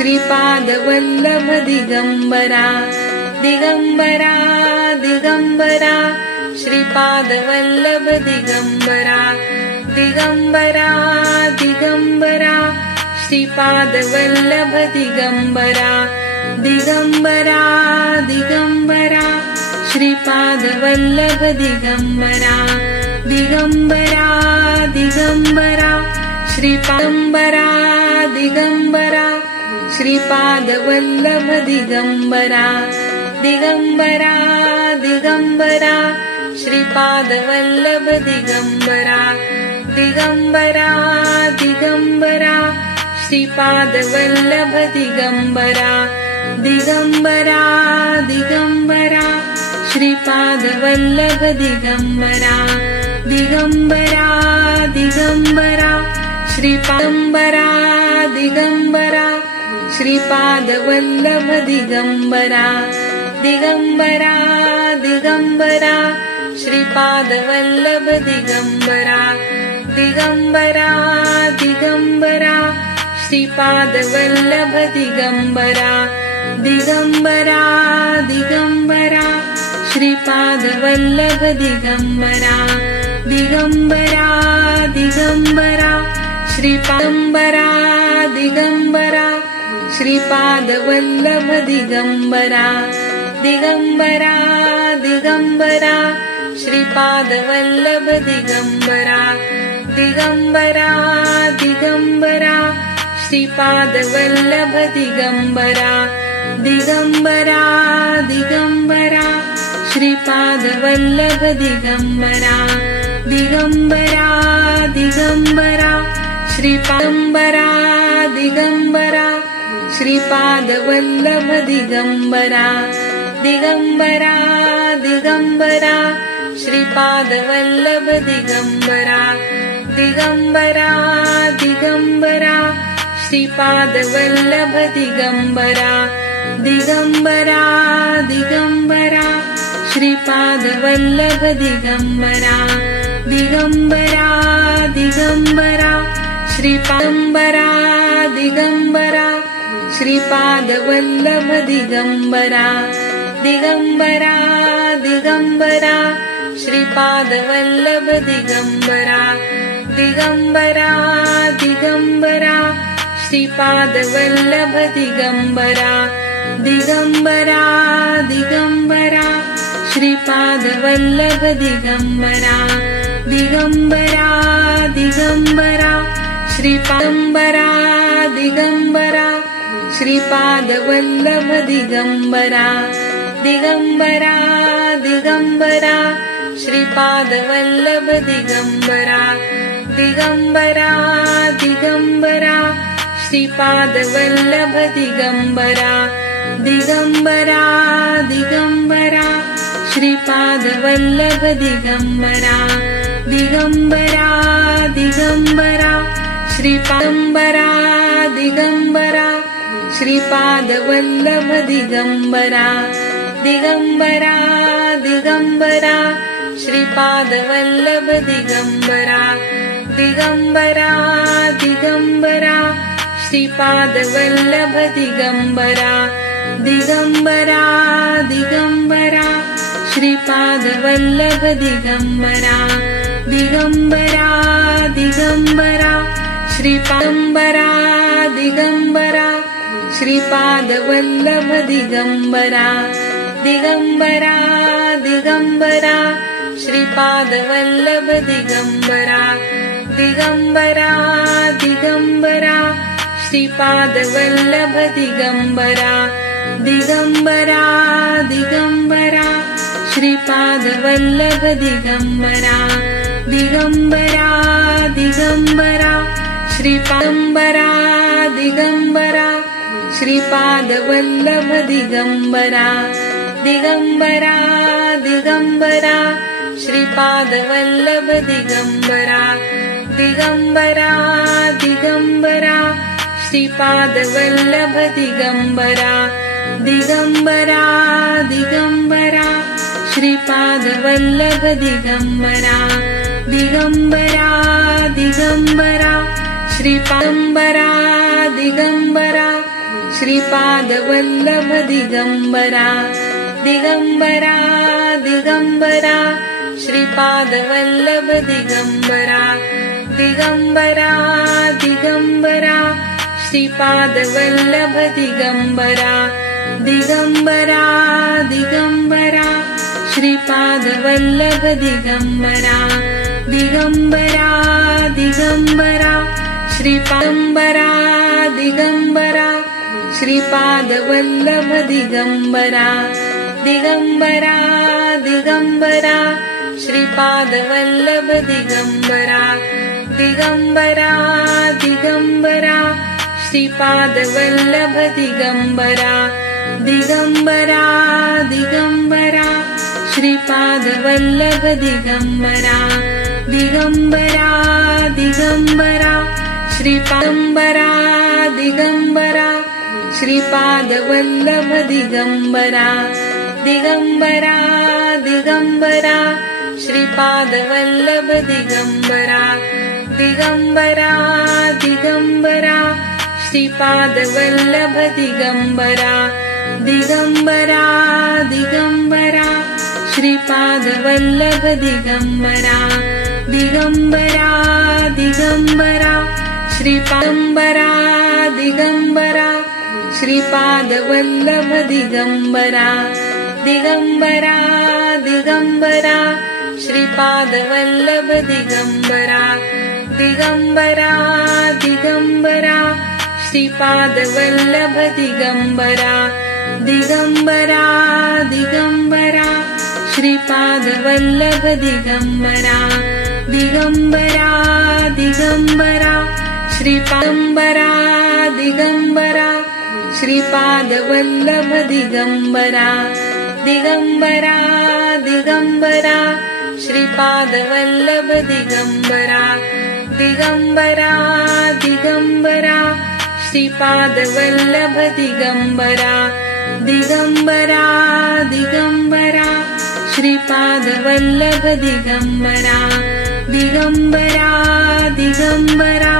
Shripad Vallabh Digambara Digambara Digambara Shripad Vallabh Digambara Digambara Digambara Shripad Vallabh Digambara Digambara Digambara Shripad Vallabh Digambara Digambara Digambara श्रीपादंबरा Digambara Shripad Vallabh Digambara Digambara Digambara Shripad Vallabh Digambara Digambara Digambara Shripad Vallabh Digambara Digambara Digambara Shripad Vallabh Digambara Digambara Digambara श्रीपादंबरा Digambara Shripad Vallabh Digambara Digambara Digambara Shripad Vallabh Digambara Digambara Digambara Shripad Vallabh Digambara Digambara Digambara Shripad Vallabh Digambara Digambara Digambara श्रीपादंबरा Digambara Shripad Vallabh Digambara Digambara Digambara Shripad Vallabh Digambara Digambara Digambara Shripad Vallabh Digambara Digambara Digambara Shripad Vallabh Digambara Digambara Digambara श्रीपादंबरा Digambara Shripad Vallabh Digambara Digambara Digambara Shripad Vallabh Digambara Digambara Digambara Shripad Vallabh Digambara Digambara Digambara Shripad Vallabh Digambara Digambara Digambara श्रीपादंबरा Digambara Shripad Vallabh Digambara Digambara Digambara Shripad Vallabh Digambara Digambara Digambara Shripad Vallabh Digambara Digambara Digambara Shripad Vallabh Digambara Digambara Digambara श्रीपादंबरा Digambara Shripad Vallabh Digambara Digambara Digambara Shripad Vallabh Digambara Digambara Digambara Shripad Vallabh Digambara Digambara Digambara Shripad Vallabh Digambara Digambara Digambara श्रीपादंबरा Digambara Shripad Vallabh Digambara Digambara Digambara Shripad Vallabh Digambara Digambara Digambara Shripad Vallabh Digambara Digambara Digambara Shripad Vallabh Digambara Digambara Digambara श्रीपादंबरा Digambara Shripad Vallabh Digambara Digambara Digambara Shripad Vallabh Digambara Digambara Digambara Shripad Vallabh Digambara Digambara Digambara Shripad Vallabh Digambara Digambara Digambara श्रीपादंबरा Digambara Shripad Vallabh Digambara Digambara Digambara Shripad Vallabh Digambara Digambara Digambara Shripad Vallabh Digambara Digambara Digambara Shripad Vallabh Digambara Digambara Digambara श्रीपादंबरा Digambara Shripad Vallabh Digambara Digambara Digambara Shripad Vallabh Digambara Digambara Digambara Shripad Vallabh Digambara Digambara Digambara Shripad Vallabh Digambara Digambara Digambara Shripad Vallabh Digambara Shripad Vallabh Digambara Digambara Digambara Shripad Vallabh Digambara Digambara Digambara Shripad Vallabh Digambara Digambara Digambara Shripad Vallabh Digambara Digambara Digambara Shripad Vallabh Digambara Shripad Vallabh Digambara Digambara Digambara Shripad Vallabh Digambara Digambara Digambara Shripad Vallabh Digambara Digambara Digambara Shripad Vallabh Digambara Digambara Digambara Shripad Vallabh Digambara Shripad Vallabh Digambara Digambara Digambara Shripad Vallabh Digambara Digambara Digambara Shripad Vallabh Digambara Digambara Digambara Shripad Vallabh Digambara Digambara Digambara Shripad Vallabh Digambara Shripad Vallabh Digambara Digambara Digambara Shripad Vallabh Digambara Digambara Digambara Shripad Vallabh Digambara Digambara Digambara Shripad Vallabh Digambara Digambara Digambara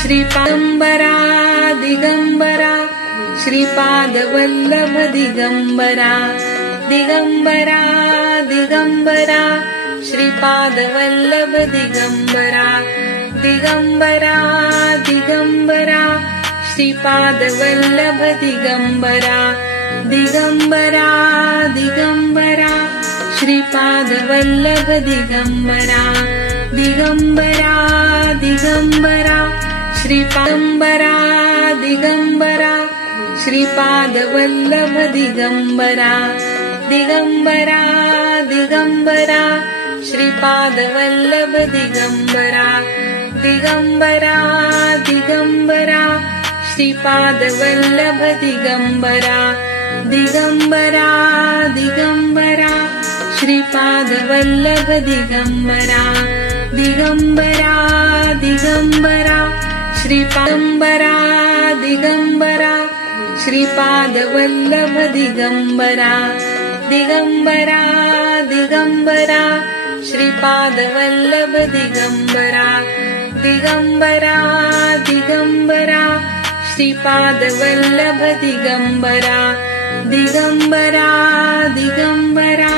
Shripad Vallabh Digambara Shripad Vallabh Digambara Digambara Digambara Shripad Vallabh Digambara Digambara Digambara Shripad Vallabh Digambara Digambara Digambara Shripad Vallabh Digambara Digambara Digambara Shripad Vallabh Digambara Shripad Vallabh Digambara Digambara Digambara Shripad Vallabh Digambara Digambara Digambara Shripad Vallabh Digambara Digambara Digambara Shripad Vallabh Digambara Digambara Digambara Shripad Vallabh Digambara Shripad Vallabh Digambara Digambara Digambara Shripad Vallabh Digambara Digambara Digambara Shripad Vallabh Digambara Digambara Digambara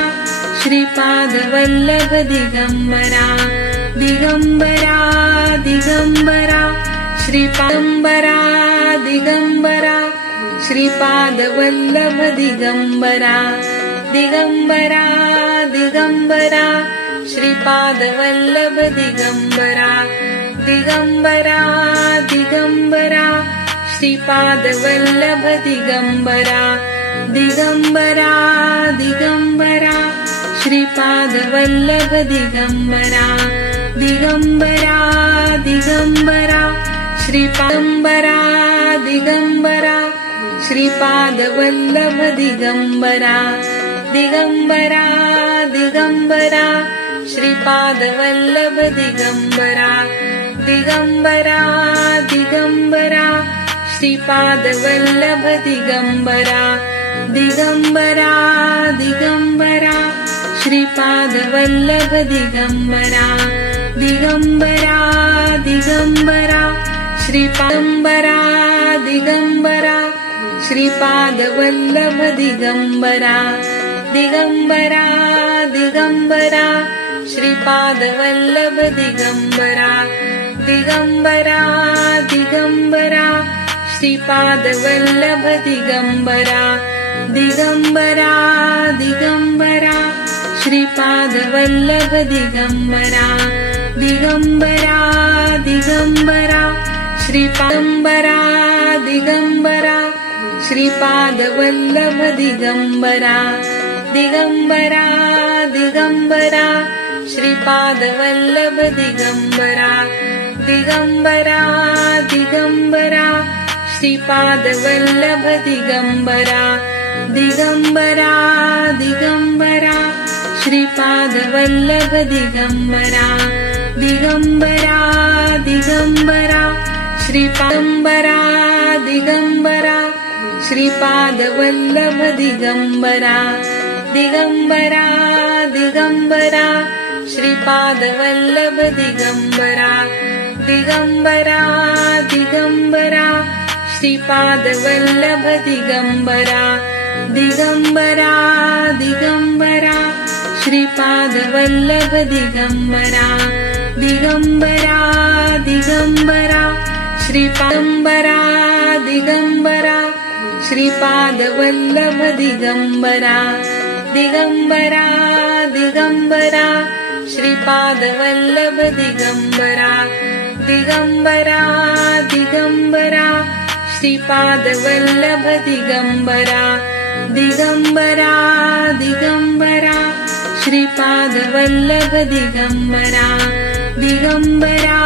Shripad Vallabh Digambara Digambara Digambara Shripad Vallabh Digambara Shripad Vallabh Digambara Digambara Digambara Shripad Vallabh Digambara Digambara Digambara Shripad Vallabh Digambara Digambara Digambara Shripad Vallabh Digambara Digambara Digambara Shripad Vallabh Digambara Shripad Vallabh Digambara Digambara Digambara Shripad Vallabh Digambara Digambara Digambara Shripad Vallabh Digambara Digambara Digambara Shripad Vallabh Digambara Digambara Digambara Shripad Vallabh Digambara Shripad Vallabh Digambara Digambara Digambara Shripad Vallabh Digambara Digambara Digambara Shripad Vallabh Digambara Digambara Digambara Shripad Vallabh Digambara Digambara Digambara श्रीपादंबरा Digambara Shripad Vallabh Digambara Digambara Digambara Shripad Vallabh Digambara Digambara Digambara Shripad Vallabh Digambara Digambara Digambara Shripad Vallabh Digambara Digambara Digambara श्रीपादंबरा Digambara Shripad Vallabh Digambara Digambara Digambara Shripad Vallabh Digambara Digambara Digambara Shripad Vallabh Digambara Digambara Digambara Shripad Vallabh Digambara Digambara Digambara श्रीपादंबरा Digambara Shripad Vallabh Digambara Digambara Digambara Shripad Vallabh Digambara Digambara Digambara Shripad Vallabh Digambara Digambara Digambara Shripad Vallabh Digambara Digambara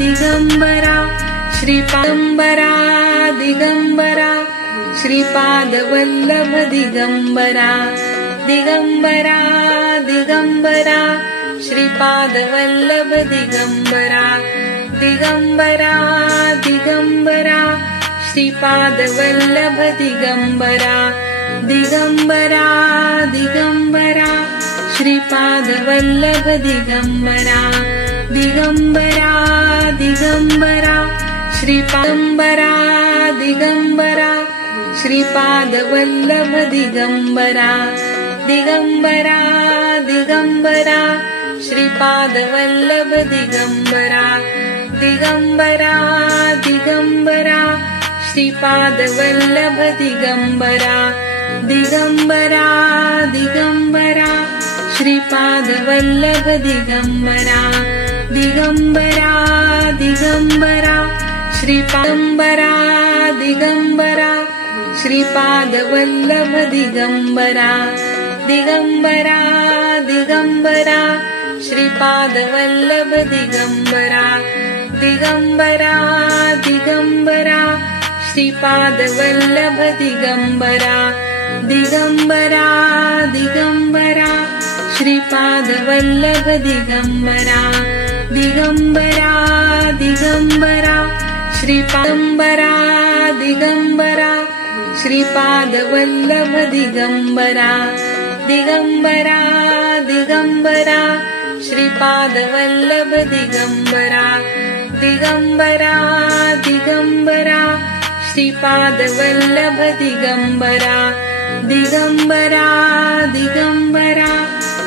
Digambara श्रीपादंबरा Digambara Shripad Vallabh Digambara Digambara Digambara Shripad Vallabh Digambara Digambara Digambara Shripad Vallabh Digambara Digambara Digambara Shripad Vallabh Digambara Digambara Digambara श्रीपादंबरा Digambara Shripad Vallabh Digambara Digambara Digambara Shripad Vallabh Digambara Digambara Digambara Shripad Vallabh Digambara Digambara Digambara Shripad Vallabh Digambara Digambara Digambara श्रीपादंबरा Digambara Shripad Vallabh Digambara Digambara Digambara Shripad Vallabh Digambara Digambara Digambara Shripad Vallabh Digambara Digambara Digambara Shripad Vallabh Digambara Digambara Digambara श्रीपादंबरा Digambara Shripad Vallabh Digambara Digambara Digambara Shripad Vallabh Digambara Digambara Digambara Shripad Vallabh Digambara Digambara Digambara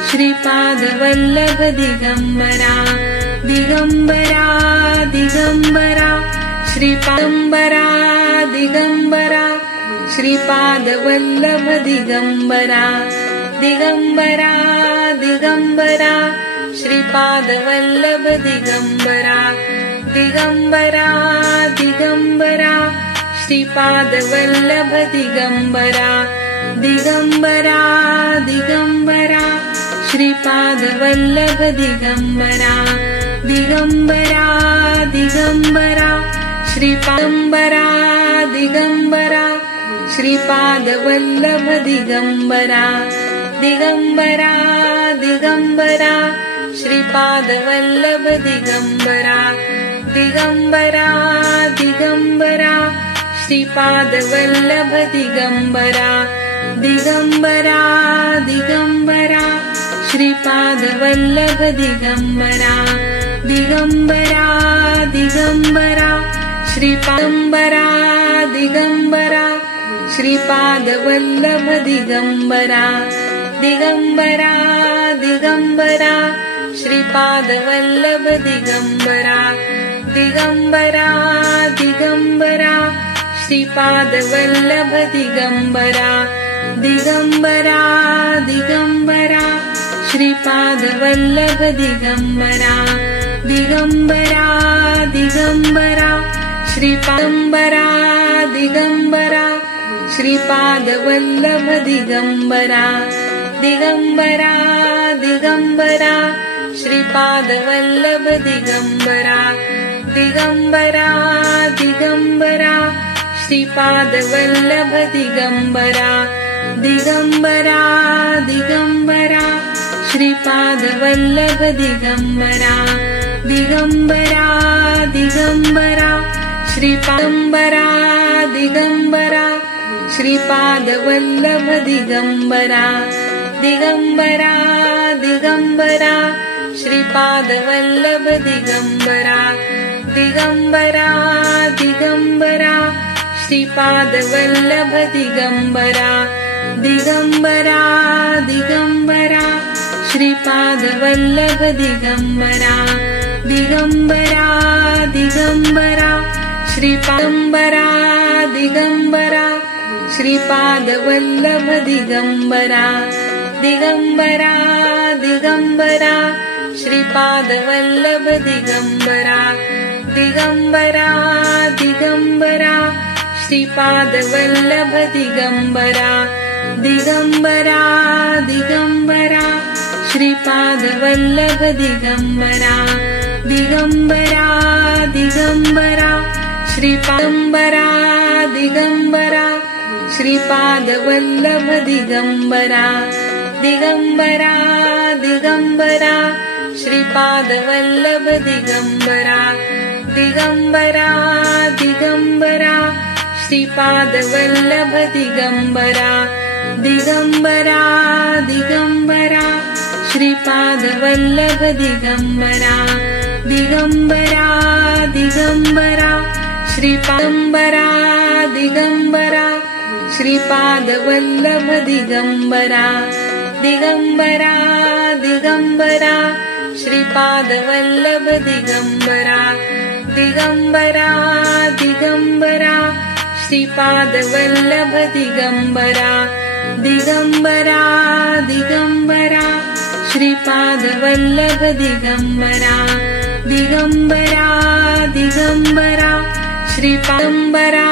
Shripad Vallabh Digambara Digambara Digambara श्रीपादंबरा Digambara Shripad Vallabh Digambara Digambara Digambara Shripad Vallabh Digambara Digambara Digambara Shripad Vallabh Digambara Digambara Digambara Shripad Vallabh Digambara Digambara Digambara श्रीपादंबरा Digambara Shripad Vallabh Digambara Digambara Digambara Shripad Vallabh Digambara Digambara Digambara Shripad Vallabh Digambara Digambara Digambara Shripad Vallabh Digambara Digambara Digambara श्रीपादंबरा Digambara Shripad Vallabh Digambara Digambara Digambara Shripad Vallabh Digambara Digambara Digambara Shripad Vallabh Digambara Digambara Digambara Shripad Vallabh Digambara Digambara Digambara श्रीपादंबरा Digambara Shripad Vallabh Digambara Digambara Digambara Shripad Vallabh Digambara Digambara Digambara Shripad Vallabh Digambara Digambara Digambara Shripad Vallabh Digambara Digambara Digambara श्रीपादंबरा Digambara Shripad Vallabh Digambara Digambara Digambara Shripad Vallabh Digambara Digambara Digambara Shripad Vallabh Digambara Digambara Digambara Shripad Vallabh Digambara Digambara Digambara श्रीपादंबरा Digambara Shripad Vallabh Digambara Digambara Digambara Shripad Vallabh Digambara Digambara Digambara Shripad Vallabh Digambara Digambara Digambara Shripad Vallabh Digambara Digambara Digambara श्रीपादंबरा Digambara Shripad Vallabh Digambara Digambara Digambara Shripad Vallabh Digambara Digambara Digambara Shripad Vallabh Digambara Digambara Digambara Shripad Vallabh Digambara Digambara Digambara श्रीपादंबरा Digambara Shripad Vallabh Digambara Digambara Digambara Shripad Vallabh Digambara Digambara Digambara Shripad Vallabh Digambara Digambara Digambara Shripad Vallabh Digambara Digambara Digambara श्रीपादंबरा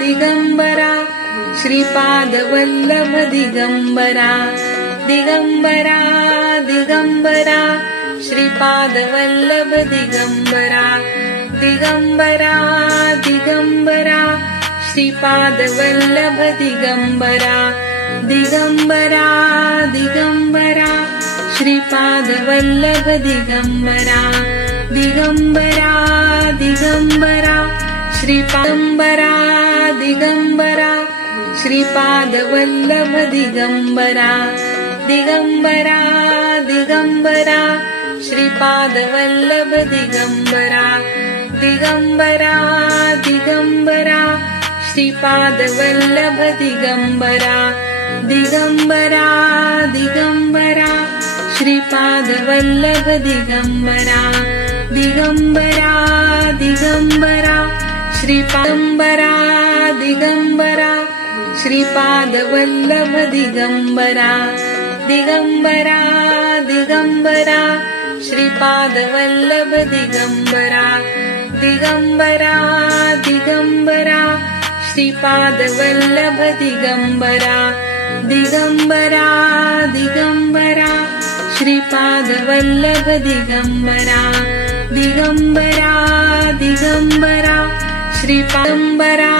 Digambara Shripad Vallabh Digambara Digambara Digambara Shripad Vallabh Digambara Digambara Digambara Shripad Vallabh Digambara Digambara Digambara Shripad Vallabh Digambara Digambara Digambara श्रीपादंबरा Digambara Shripad Vallabh Digambara Digambara Digambara Shripad Vallabh Digambara Digambara Digambara Shripad Vallabh Digambara Digambara Digambara Shripad Vallabh Digambara Digambara Digambara श्रीपादंबरा Digambara Shripad Vallabh Digambara Digambara Digambara Shripad Vallabh Digambara Digambara Digambara Shripad Vallabh Digambara Digambara Digambara Shripad Vallabh Digambara Digambara Digambara श्रीपादंबरा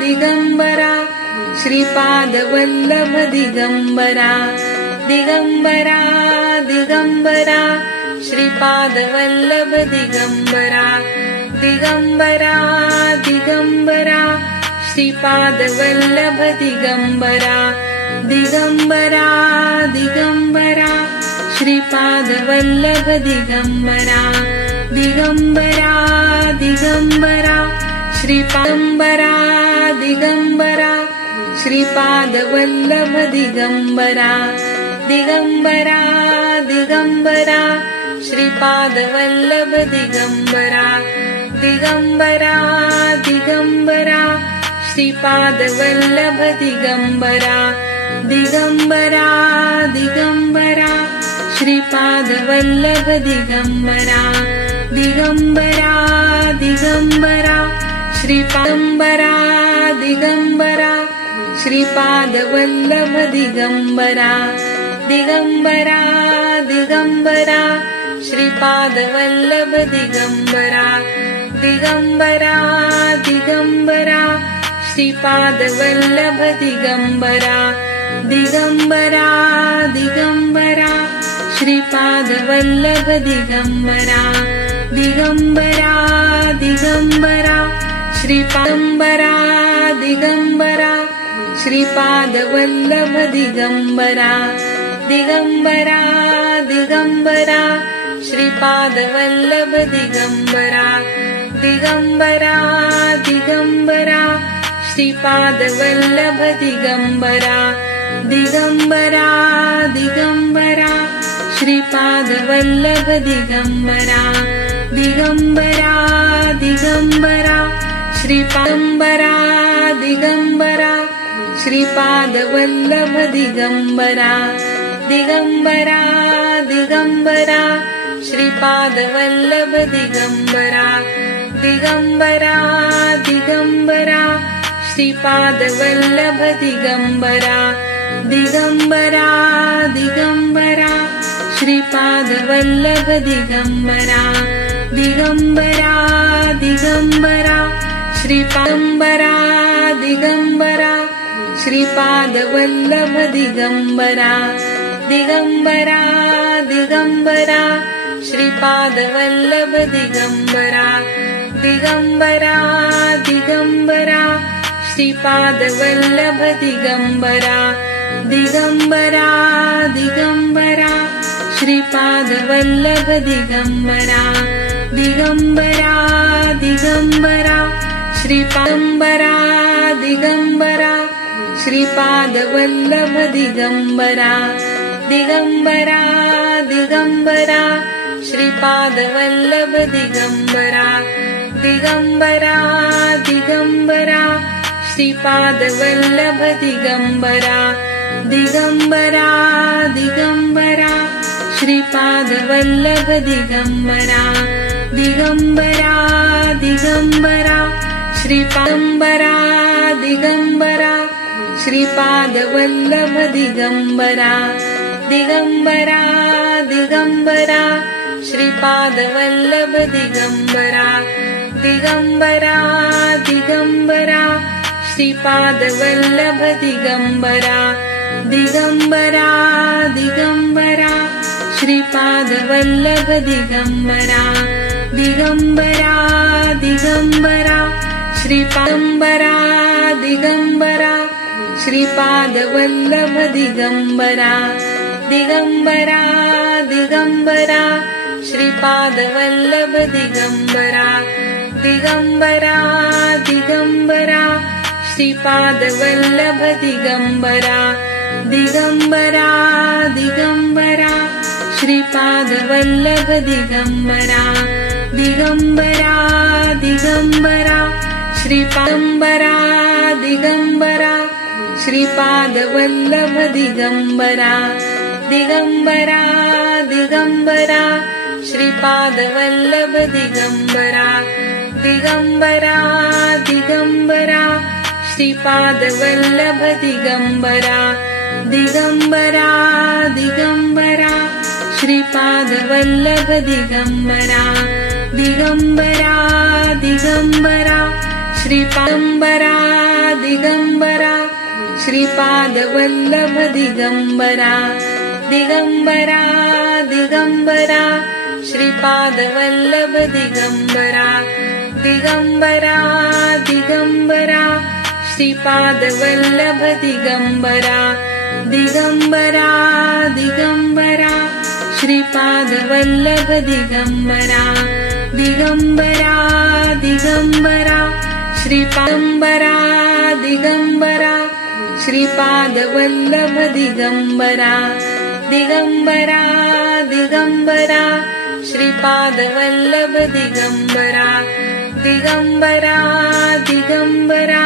Digambara Shripad Vallabh Digambara Digambara Digambara Shripad Vallabh Digambara Digambara Digambara Shripad Vallabh Digambara Digambara Digambara Shripad Vallabh Digambara Digambara Digambara श्रीपादंबरा Digambara Shripad Vallabh Digambara Digambara Digambara Shripad Vallabh Digambara Digambara Digambara Shripad Vallabh Digambara Digambara Digambara Shripad Vallabh Digambara Digambara Digambara श्रीपादंबरा Digambara Shripad Vallabh Digambara Digambara Digambara Shripad Vallabh Digambara Digambara Digambara Shripad Vallabh Digambara Digambara Digambara Shripad Vallabh Digambara Digambara Digambara श्रीपादंबरा Digambara Shripad Vallabh Digambara Digambara Digambara Shripad Vallabh Digambara Digambara Digambara Shripad Vallabh Digambara Digambara Digambara Shripad Vallabh Digambara Digambara Digambara श्रीपादंबरा Digambara Shripad Vallabh Digambara Digambara Digambara Shripad Vallabh Digambara Digambara Digambara Shripad Vallabh Digambara Digambara Digambara Shripad Vallabh Digambara Digambara Digambara श्रीपादंबरा Digambara Shripad Vallabh Digambara Digambara Digambara Shripad Vallabh Digambara Digambara Digambara Shripad Vallabh Digambara Digambara Digambara Shripad Vallabh Digambara Digambara Digambara श्रीपादंबरा Digambara Shripad Vallabh Digambara Digambara Digambara Shripad Vallabh Digambara Digambara Digambara Shripad Vallabh Digambara Digambara Digambara Shripad Vallabh Digambara Digambara Digambara श्रीपादंबरा Digambara Shripad Vallabh Digambara Digambara Digambara Shripad Vallabh Digambara Digambara Digambara Shripad Vallabh Digambara Digambara Digambara Shripad Vallabh Digambara Digambara Digambara श्रीपादंबरा Digambara Shripad Vallabh Digambara Digambara Digambara Shripad Vallabh Digambara Digambara Digambara Shripad Vallabh Digambara Digambara Digambara Shripad Vallabh Digambara Digambara Digambara श्रीपादंबरा Digambara Shripad Vallabh Digambara Digambara Digambara Shripad Vallabh Digambara Digambara Digambara Shripad Vallabh Digambara Digambara Digambara Shripad Vallabh Digambara Digambara Digambara श्रीपादंबरा Digambara Shripad Vallabh Digambara Digambara Digambara Shripad Vallabh Digambara Digambara Digambara Shripad Vallabh Digambara Digambara Digambara Shripad Vallabh Digambara Digambara Digambara श्रीपादंबरा Digambara Shripad Vallabh Digambara Digambara Digambara Shripad Vallabh Digambara Digambara Digambara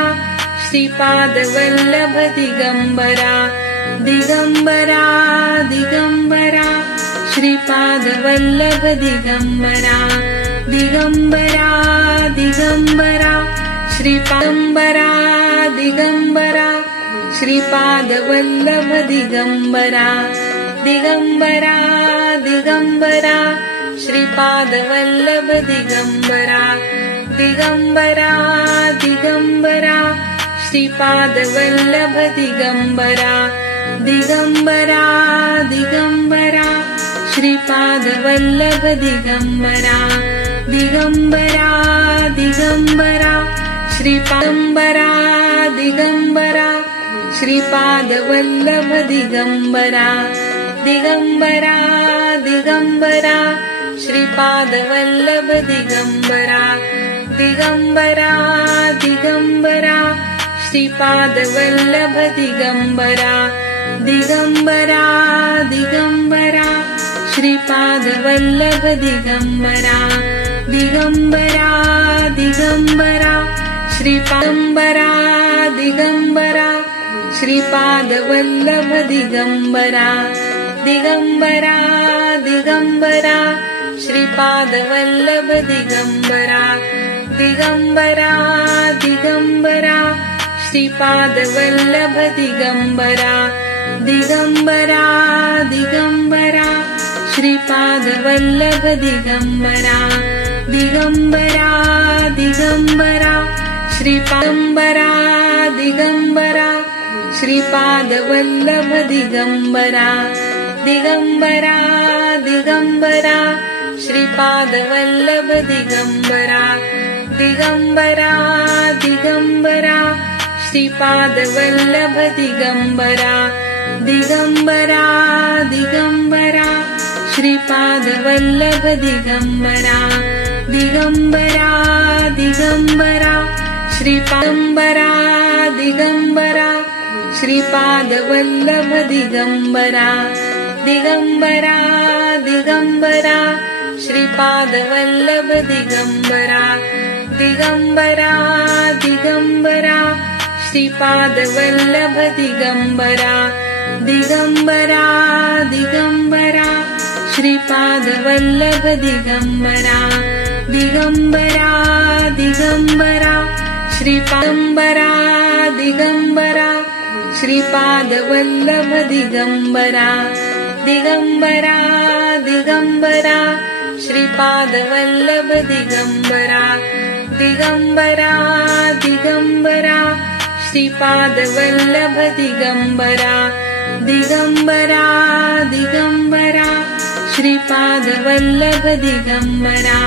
Shripad Vallabh Digambara Digambara Digambara Shripad Vallabh Digambara Digambara Digambara श्रीपादंबरा Digambara Shripad Vallabh Digambara Digambara Digambara Shripad Vallabh Digambara Digambara Digambara Shripad Vallabh Digambara Digambara Digambara Shripad Vallabh Digambara Digambara Digambara श्रीपादंबरा Digambara Shripad Vallabh Digambara Digambara Digambara Shripad Vallabh Digambara Digambara Digambara Shripad Vallabh Digambara Digambara Digambara Shripad Vallabh Digambara Digambara Digambara श्रीपादंबरा Digambara Shripad Vallabh Digambara Digambara Digambara Shripad Vallabh Digambara Digambara Digambara Shripad Vallabh Digambara Digambara Digambara Shripad Vallabh Digambara Digambara Digambara श्रीपादंबरा Digambara Shripad Vallabh Digambara Digambara Digambara Shripad Vallabh Digambara Digambara Digambara Shripad Vallabh Digambara Digambara Digambara Shripad Vallabh Digambara Digambara Digambara श्रीपादंबरा Digambara Shripad Vallabh Digambara Digambara Digambara Shripad Vallabh Digambara Digambara Digambara Shripad Vallabh Digambara Digambara Digambara Shripad Vallabh Digambara Digambara Digambara श्रीपादंबरा Digambara Shripad Vallabh Digambara Digambara Digambara Shripad Vallabh Digambara Digambara Digambara Shripad Vallabh Digambara Digambara Digambara Shripad Vallabh Digambara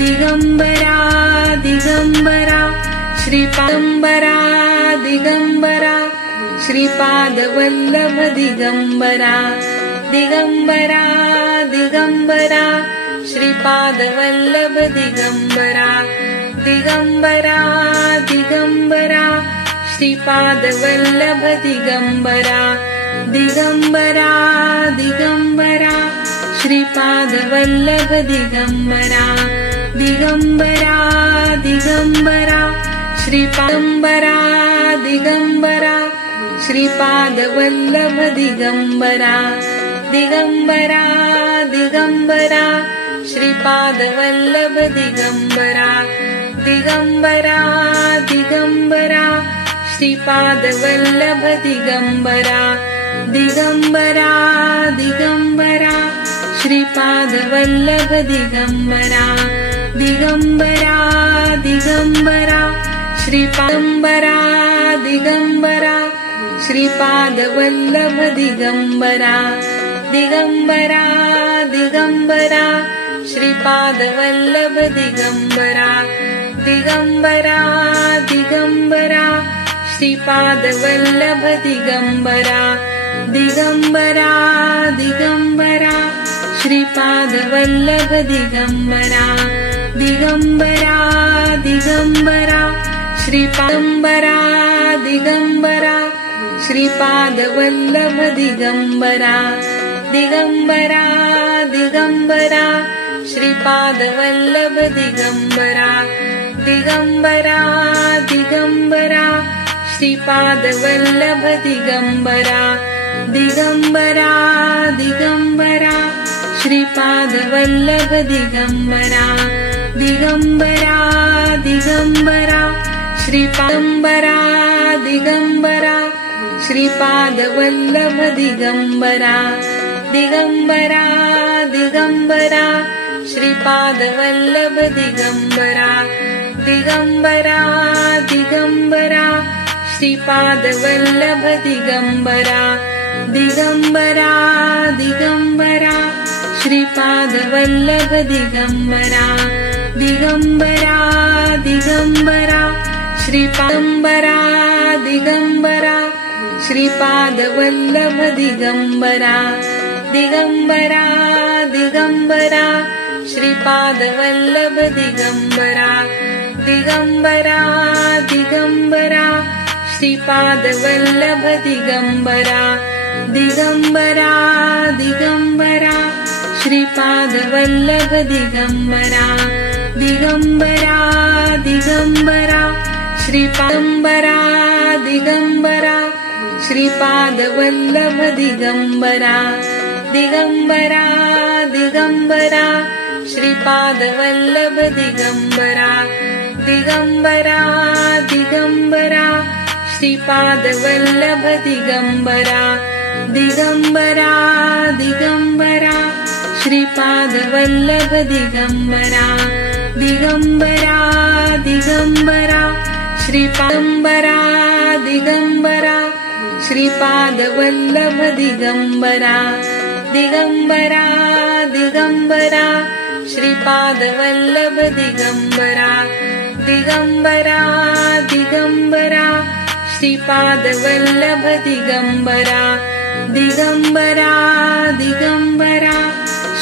Digambara Digambara श्रीपादंबरा Digambara Shripad Vallabh Digambara Digambara Digambara Shripad Vallabh Digambara Digambara Digambara Shripad Vallabh Digambara Digambara Digambara Shripad Vallabh Digambara Digambara Digambara श्रीपादंबरा Digambara Shripad Vallabh Digambara Digambara Digambara Shripad Vallabh Digambara Digambara Digambara Shripad Vallabh Digambara Digambara Digambara Shripad Vallabh Digambara Digambara Digambara श्रीपादंबरा Digambara Shripad Vallabh Digambara Digambara Digambara Shripad Vallabh Digambara Digambara Digambara Shripad Vallabh Digambara Digambara Digambara Shripad Vallabh Digambara Digambara Digambara श्रीपादंबरा Digambara Shripad Vallabh Digambara Digambara Digambara Shripad Vallabh Digambara Digambara Digambara Shripad Vallabh Digambara Digambara Digambara Shripad Vallabh Digambara Digambara Digambara श्रीपादंबरा Digambara Shripad Vallabh Digambara Digambara Digambara Shripad Vallabh Digambara Digambara Digambara Shripad Vallabh Digambara Digambara Digambara Shripad Vallabh Digambara Digambara Digambara श्रीपादंबरा Digambara Shripad Vallabh Digambara Digambara Digambara Shripad Vallabh Digambara Digambara Digambara Shripad Vallabh Digambara Digambara Digambara Shripad Vallabh Digambara Digambara Digambara श्रीपादंबरा Digambara Shripad Vallabh Digambara Digambara Digambara Shripad Vallabh Digambara Digambara Digambara Shripad Vallabh Digambara Digambara Digambara Shripad Vallabh Digambara Digambara Digambara श्रीपादंबरा Digambara Shripad Vallabh Digambara Digambara Digambara Shripad Vallabh Digambara Digambara Digambara Shripad Vallabh Digambara Digambara Digambara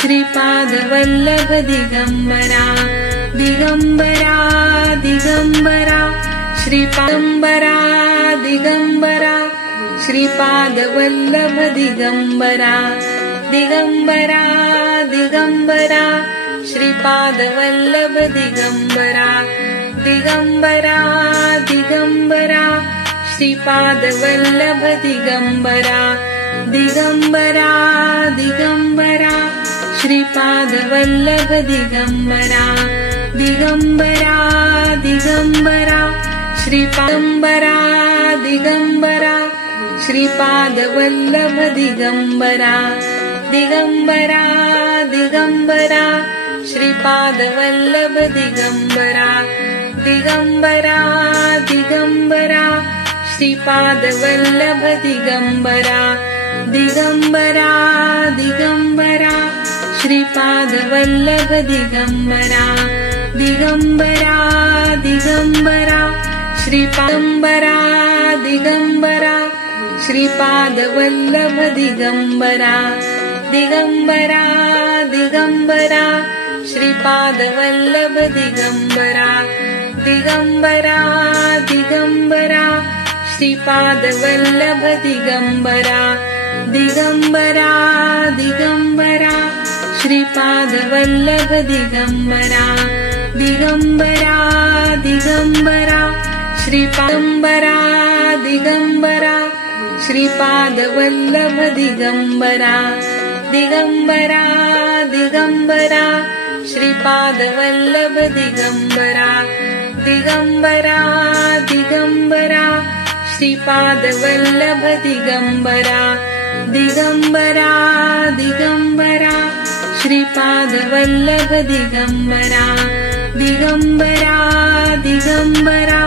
Shripad Vallabh Digambara Digambara Digambara श्रीपादंबरा Digambara Shripad Vallabh Digambara Digambara Digambara Shripad Vallabh Digambara Digambara Digambara Shripad Vallabh Digambara Digambara Digambara Shripad Vallabh Digambara Digambara Digambara श्रीपादंबरा Digambara Shripad Vallabh Digambara Digambara Digambara Shripad Vallabh Digambara Digambara Digambara Shripad Vallabh Digambara Digambara Digambara Shripad Vallabh Digambara Digambara Digambara श्रीपादंबरा Digambara Shripad Vallabh Digambara Digambara Digambara Shripad Vallabh Digambara Digambara Digambara Shripad Vallabh Digambara Digambara Digambara Shripad Vallabh Digambara Digambara Digambara श्रीपादंबरा Digambara Shripad Vallabh Digambara Digambara Digambara Shripad Vallabh Digambara Digambara Digambara Shripad Vallabh Digambara Digambara Digambara Shripad Vallabh Digambara Digambara Digambara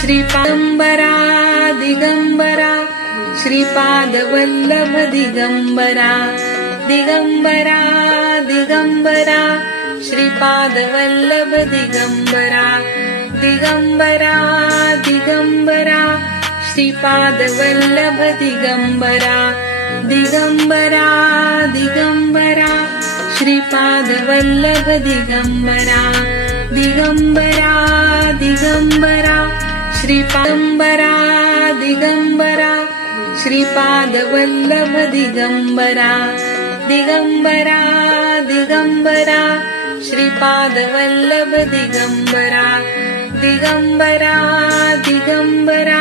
श्रीपादंबरा Digambara Shripad Vallabh Digambara Digambara Digambara Shripad Vallabh Digambara Digambara Digambara Shripad Vallabh Digambara Digambara Digambara Shripad Vallabh Digambara Digambara Digambara श्रीपादंबरा Digambara Shripad Vallabh Digambara Digambara Digambara Shripad Vallabh Digambara Digambara Digambara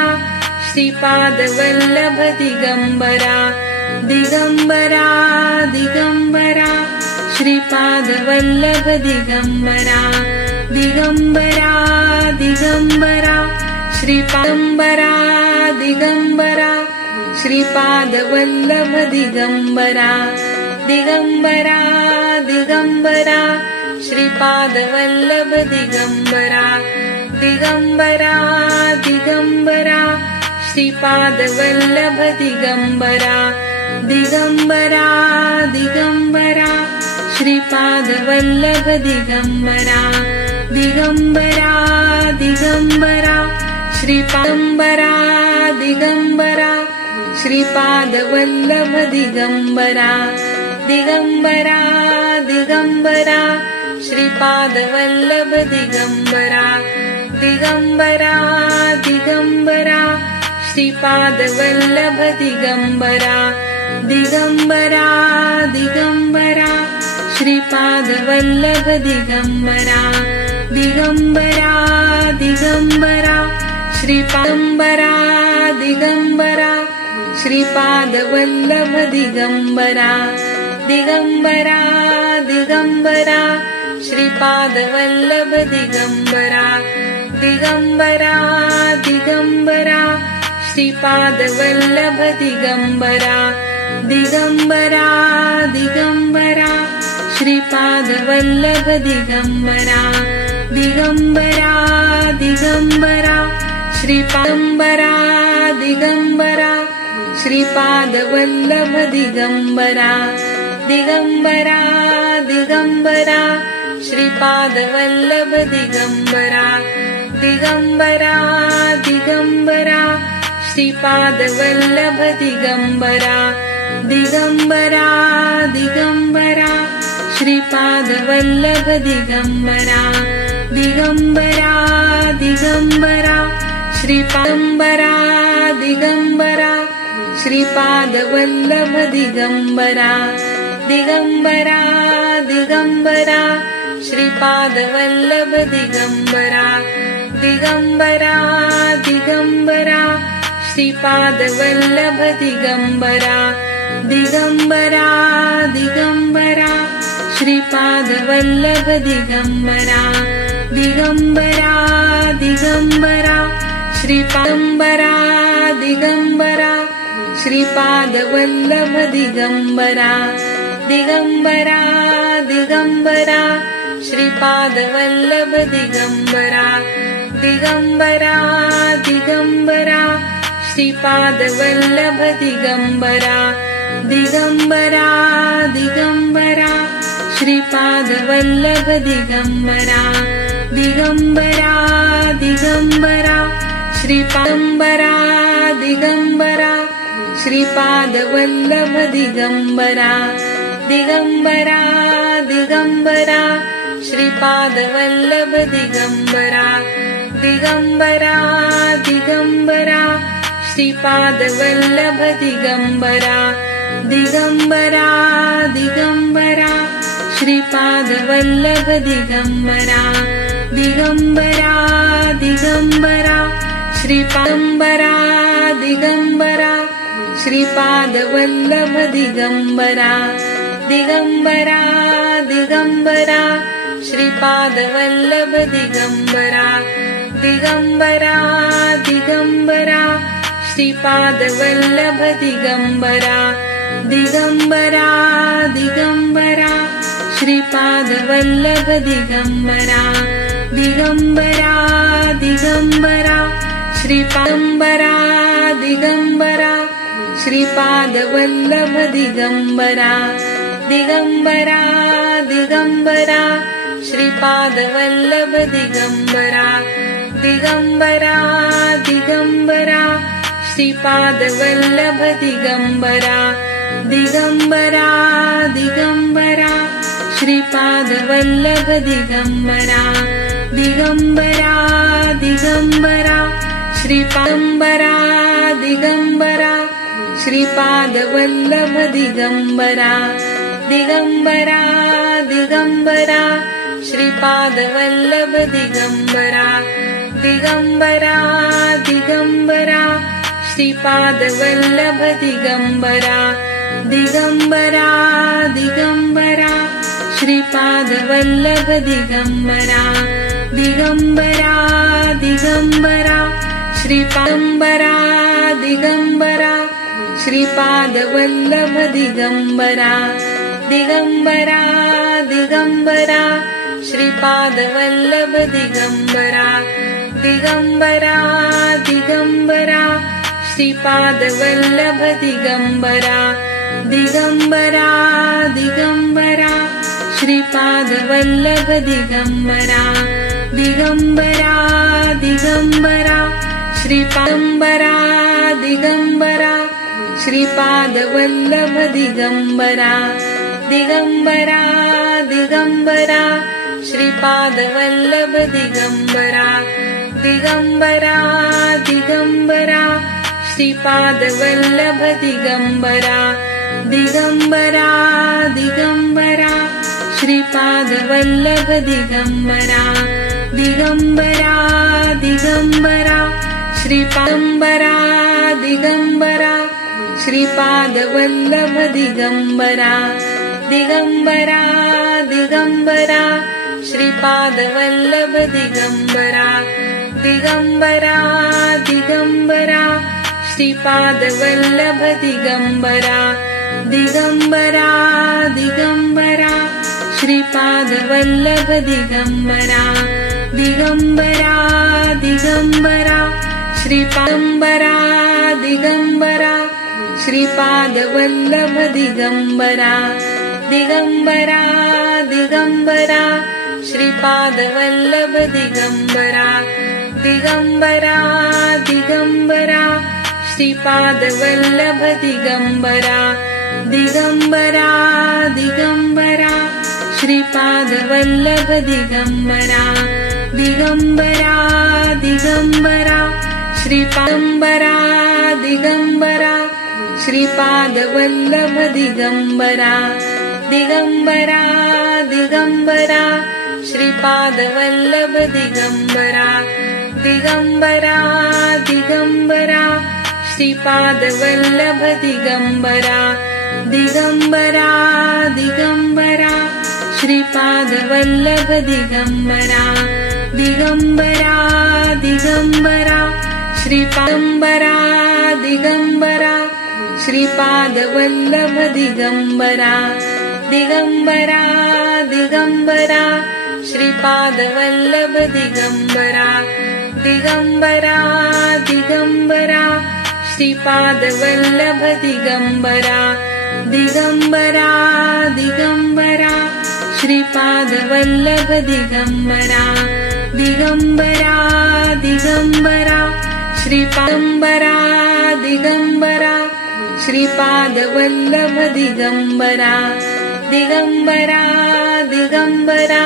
Shripad Vallabh Digambara Digambara Digambara Shripad Vallabh Digambara Digambara Digambara श्रीपादंबरा Digambara Shripad Vallabh Digambara Digambara Digambara Shripad Vallabh Digambara Digambara Digambara Shripad Vallabh Digambara Digambara Digambara Shripad Vallabh Digambara Digambara Digambara श्रीपादंबरा Digambara Shripad Vallabh Digambara Digambara Digambara Shripad Vallabh Digambara Digambara Digambara Shripad Vallabh Digambara Digambara Digambara Shripad Vallabh Digambara Digambara Digambara श्रीपादंबरा Digambara Shripad Vallabh Digambara Digambara Digambara Shripad Vallabh Digambara Digambara Digambara Shripad Vallabh Digambara Digambara Digambara Shripad Vallabh Digambara Digambara Digambara श्रीपादंबरा Digambara Shripad Vallabh Digambara Digambara Digambara Shripad Vallabh Digambara Digambara Digambara Shripad Vallabh Digambara Digambara Digambara Shripad Vallabh Digambara Digambara Digambara श्रीपादंबरा Digambara Shripad Vallabh Digambara Digambara Digambara Shripad Vallabh Digambara Digambara Digambara Shripad Vallabh Digambara Digambara Digambara Shripad Vallabh Digambara Digambara Digambara श्रीपादंबरा Digambara Shripad Vallabh Digambara Digambara Digambara Shripad Vallabh Digambara Digambara Digambara Shripad Vallabh Digambara Digambara Digambara Shripad Vallabh Digambara Digambara Digambara श्रीपादंबरा Digambara Shripad Vallabh Digambara Digambara Digambara Shripad Vallabh Digambara Digambara Digambara Shripad Vallabh Digambara Digambara Digambara Shripad Vallabh Digambara Digambara Digambara श्रीपादंबरा Digambara Shripad Vallabh Digambara Digambara Digambara Shripad Vallabh Digambara Digambara Digambara Shripad Vallabh Digambara Digambara Digambara Shripad Vallabh Digambara Digambara Digambara श्रीपादंबरा Digambara Shripad Vallabh Digambara Digambara Digambara Shripad Vallabh Digambara Digambara Digambara Shripad Vallabh Digambara Digambara Digambara Shripad Vallabh Digambara Digambara Digambara श्रीपादंबरा Digambara Shripad Vallabh Digambara Digambara Digambara Shripad Vallabh Digambara Digambara Digambara Shripad Vallabh Digambara Digambara Digambara Shripad Vallabh Digambara Digambara Digambara श्रीपादंबरा Digambara Shripad Vallabh Digambara Digambara Digambara Shripad Vallabh Digambara Digambara Digambara Shripad Vallabh Digambara Digambara Digambara Shripad Vallabh Digambara Digambara Digambara श्रीपादंबरा Digambara Shripad Vallabh Digambara Digambara Digambara Shripad Vallabh Digambara Digambara Digambara Shripad Vallabh Digambara Digambara Digambara Shripad Vallabh Digambara Digambara Digambara श्रीपादंबरा Digambara Shripad Vallabh Digambara Digambara Digambara Shripad Vallabh Digambara Digambara Digambara Shripad Vallabh Digambara Digambara Digambara Shripad Vallabh Digambara Digambara Digambara श्रीपादंबरा Digambara Shripad Vallabh Digambara Digambara Digambara Shripad Vallabh Digambara Digambara Digambara Shripad Vallabh Digambara Digambara Digambara Shripad Vallabh Digambara Digambara Digambara श्रीपादंबरा Digambara Shripad Vallabh Digambara Digambara Digambara Shripad Vallabh Digambara Digambara Digambara Shripad Vallabh Digambara Digambara Digambara Shripad Vallabh Digambara Digambara Digambara श्रीपादंबरा Digambara Shripad Vallabh Digambara Digambara Digambara Shripad Vallabh Digambara Digambara Digambara Shripad Vallabh Digambara Digambara Digambara Shripad Vallabh Digambara Digambara Digambara श्रीपादंबरा Digambara Shripad Vallabh Digambara Digambara Digambara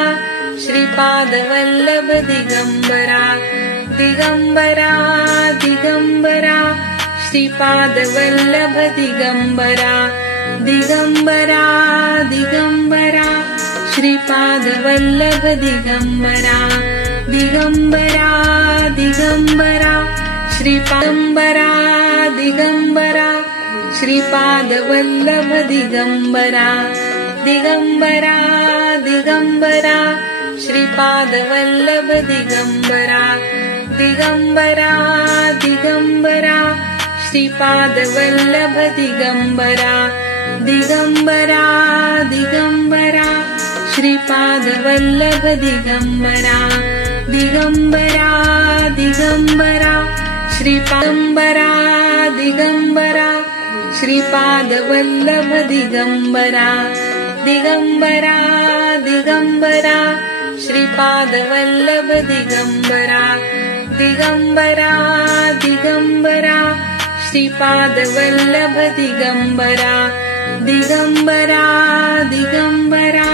Shripad Vallabh Digambara Digambara Digambara Shripad Vallabh Digambara Digambara Digambara Shripad Vallabh Digambara Digambara Digambara श्रीपादंबरा Digambara Shripad Vallabh Digambara Digambara Digambara Shripad Vallabh Digambara Digambara Digambara Shripad Vallabh Digambara Digambara Digambara Shripad Vallabh Digambara Digambara Digambara श्रीपादंबरा Digambara Shripad Vallabh Digambara Digambara Digambara Shripad Vallabh Digambara Digambara Digambara Shripad Vallabh Digambara Digambara Digambara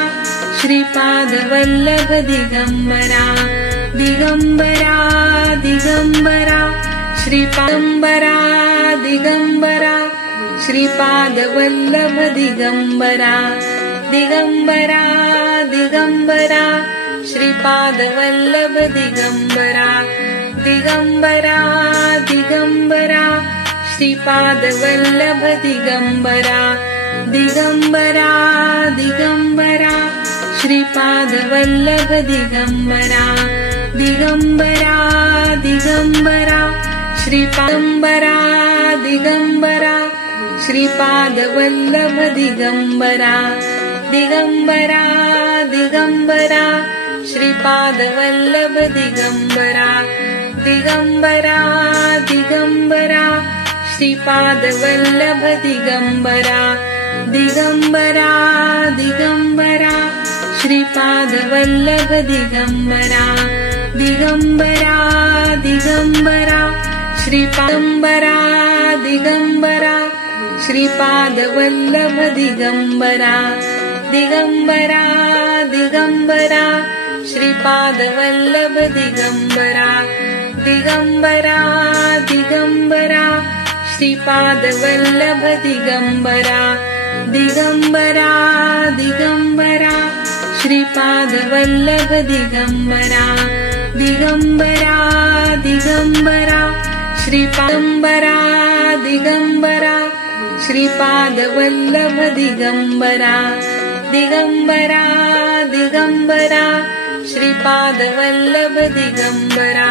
Shripad Vallabh Digambara Digambara Digambara श्रीपादंबरा Digambara Shripad Vallabh Digambara Digambara Digambara Shripad Vallabh Digambara Digambara Digambara Shripad Vallabh Digambara Digambara Digambara Shripad Vallabh Digambara Digambara Digambara श्रीपादंबरा Digambara Shripad Vallabh Digambara Digambara Digambara Shripad Vallabh Digambara Digambara Digambara Shripad Vallabh Digambara Digambara Digambara Shripad Vallabh Digambara Digambara Digambara श्रीपादंबरा Digambara Shripad Vallabh Digambara Digambara Digambara Shripad Vallabh Digambara Digambara Digambara Shripad Vallabh Digambara Digambara Digambara Shripad Vallabh Digambara Digambara Digambara श्रीपादंबरा Digambara Shripad Vallabh Digambara Digambara Digambara Shripad Vallabh Digambara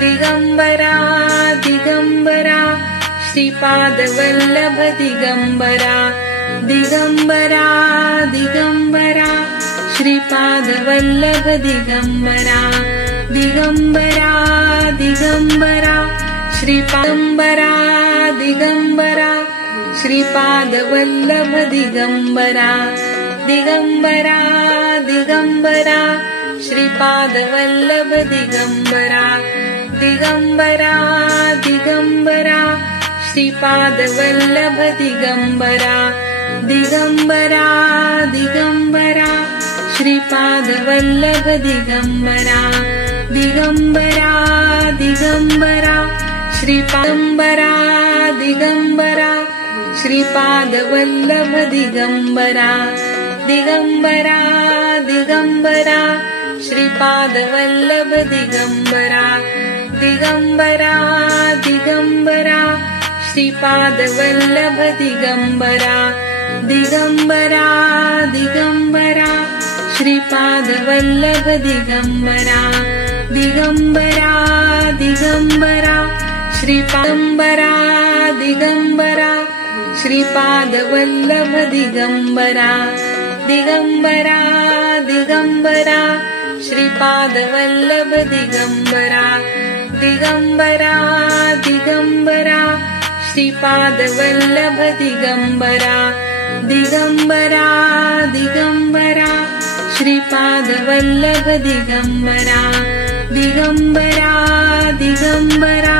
Digambara Digambara Shripad Vallabh Digambara Digambara Digambara Shripad Vallabh Digambara Digambara Digambara श्रीपादंबरा Digambara Shripad Vallabh Digambara Digambara Digambara Shripad Vallabh Digambara Digambara Digambara Shripad Vallabh Digambara Digambara Digambara Shripad Vallabh Digambara Digambara Digambara श्रीपादंबरा Digambara Shripad Vallabh Digambara Digambara Digambara Shripad Vallabh Digambara Digambara Digambara Shripad Vallabh Digambara Digambara Digambara Shripad Vallabh Digambara Digambara Digambara श्रीपादंबरा Digambara Shripad Vallabh Digambara Digambara Digambara Shripad Vallabh Digambara Digambara Digambara Shripad Vallabh Digambara Digambara Digambara Shripad Vallabh Digambara Digambara Digambara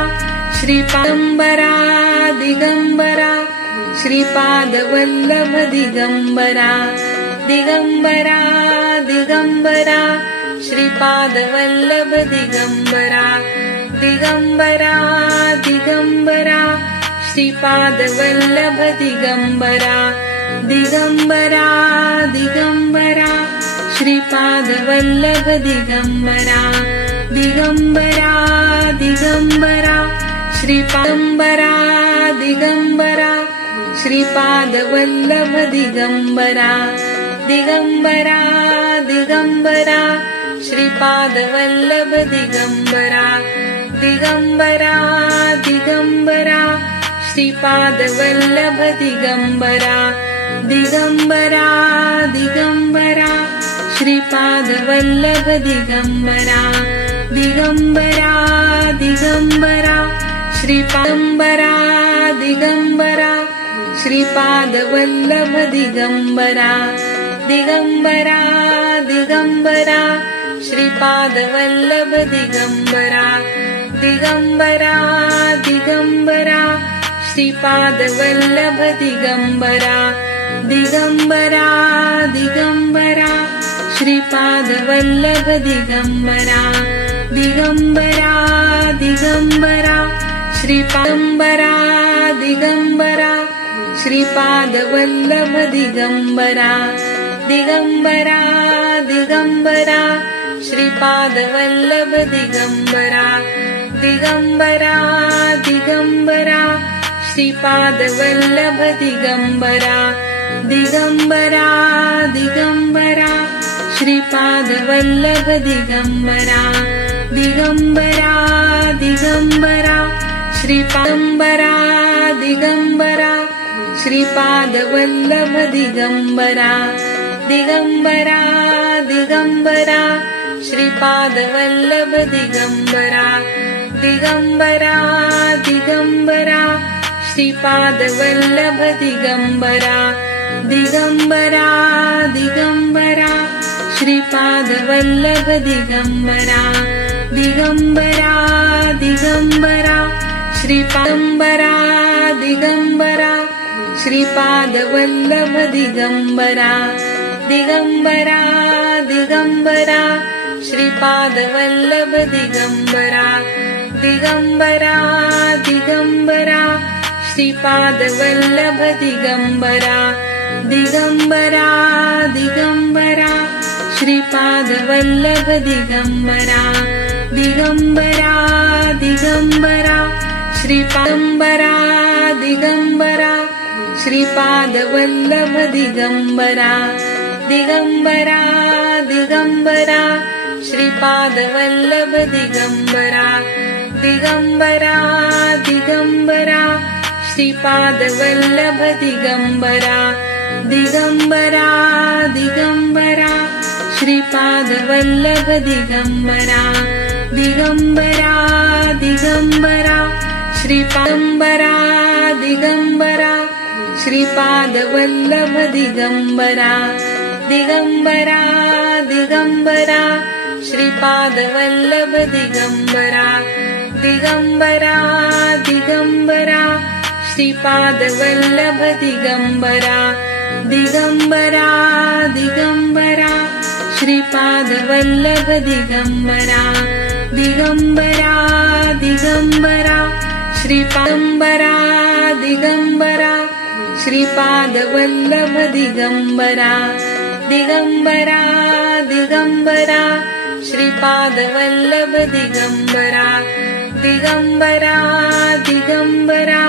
श्रीपादंबरा Digambara Shripad Vallabh Digambara Digambara Digambara Shripad Vallabh Digambara Digambara Digambara Shripad Vallabh Digambara Digambara Digambara Shripad Vallabh Digambara Digambara Digambara श्रीपादंबरा Digambara Shripad Vallabh Digambara Digambara Digambara Shripad Vallabh Digambara Digambara Digambara Shripad Vallabh Digambara Digambara Digambara Shripad Vallabh Digambara Digambara Digambara श्रीपादंबरा Digambara Shripad Vallabh Digambara Digambara Digambara Shripad Vallabh Digambara Digambara Digambara Shripad Vallabh Digambara Digambara Digambara Shripad Vallabh Digambara Digambara Digambara श्रीपादंबरा Digambara Shripad Vallabh Digambara Digambara Digambara Shripad Vallabh Digambara Digambara Digambara Shripad Vallabh Digambara Digambara Digambara Shripad Vallabh Digambara Digambara Digambara श्रीपादंबरा Digambara Shripad Vallabh Digambara Digambara Digambara Shripad Vallabh Digambara Digambara Digambara Shripad Vallabh Digambara Digambara Digambara Shripad Vallabh Digambara Digambara Digambara श्रीपादंबरा Digambara Shripad Vallabh Digambara Digambara Digambara Shripad Vallabh Digambara Digambara Digambara Shripad Vallabh Digambara Digambara Digambara Shripad Vallabh Digambara Digambara Digambara श्रीपादंबरा Digambara Shripad Vallabh Digambara Digambara Digambara Shripad Vallabh Digambara Digambara Digambara Shripad Vallabh Digambara Digambara Digambara Shripad Vallabh Digambara Digambara Digambara श्रीपादंबरा Digambara Shripad Vallabh Digambara Digambara Digambara Shripad Vallabh Digambara Digambara Digambara Shripad Vallabh Digambara Digambara Digambara Shripad Vallabh Digambara Digambara Digambara श्रीपादंबरा Digambara Shripad Vallabh Digambara Digambara Digambara Shripad Vallabh Digambara Digambara Digambara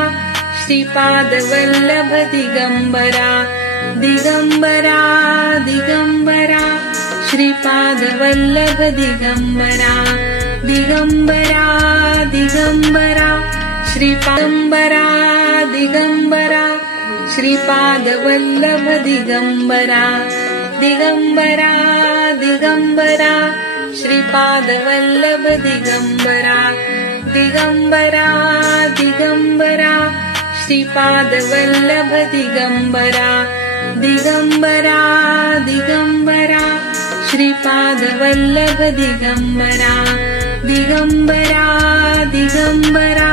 Shripad Vallabh Digambara Digambara Digambara Shripad Vallabh Digambara Digambara Digambara श्रीपादंबरा Digambara Shripad Vallabh Digambara Digambara Digambara Shripad Vallabh Digambara Digambara Digambara Shripad Vallabh Digambara Digambara Digambara Shripad Vallabh Digambara Digambara Digambara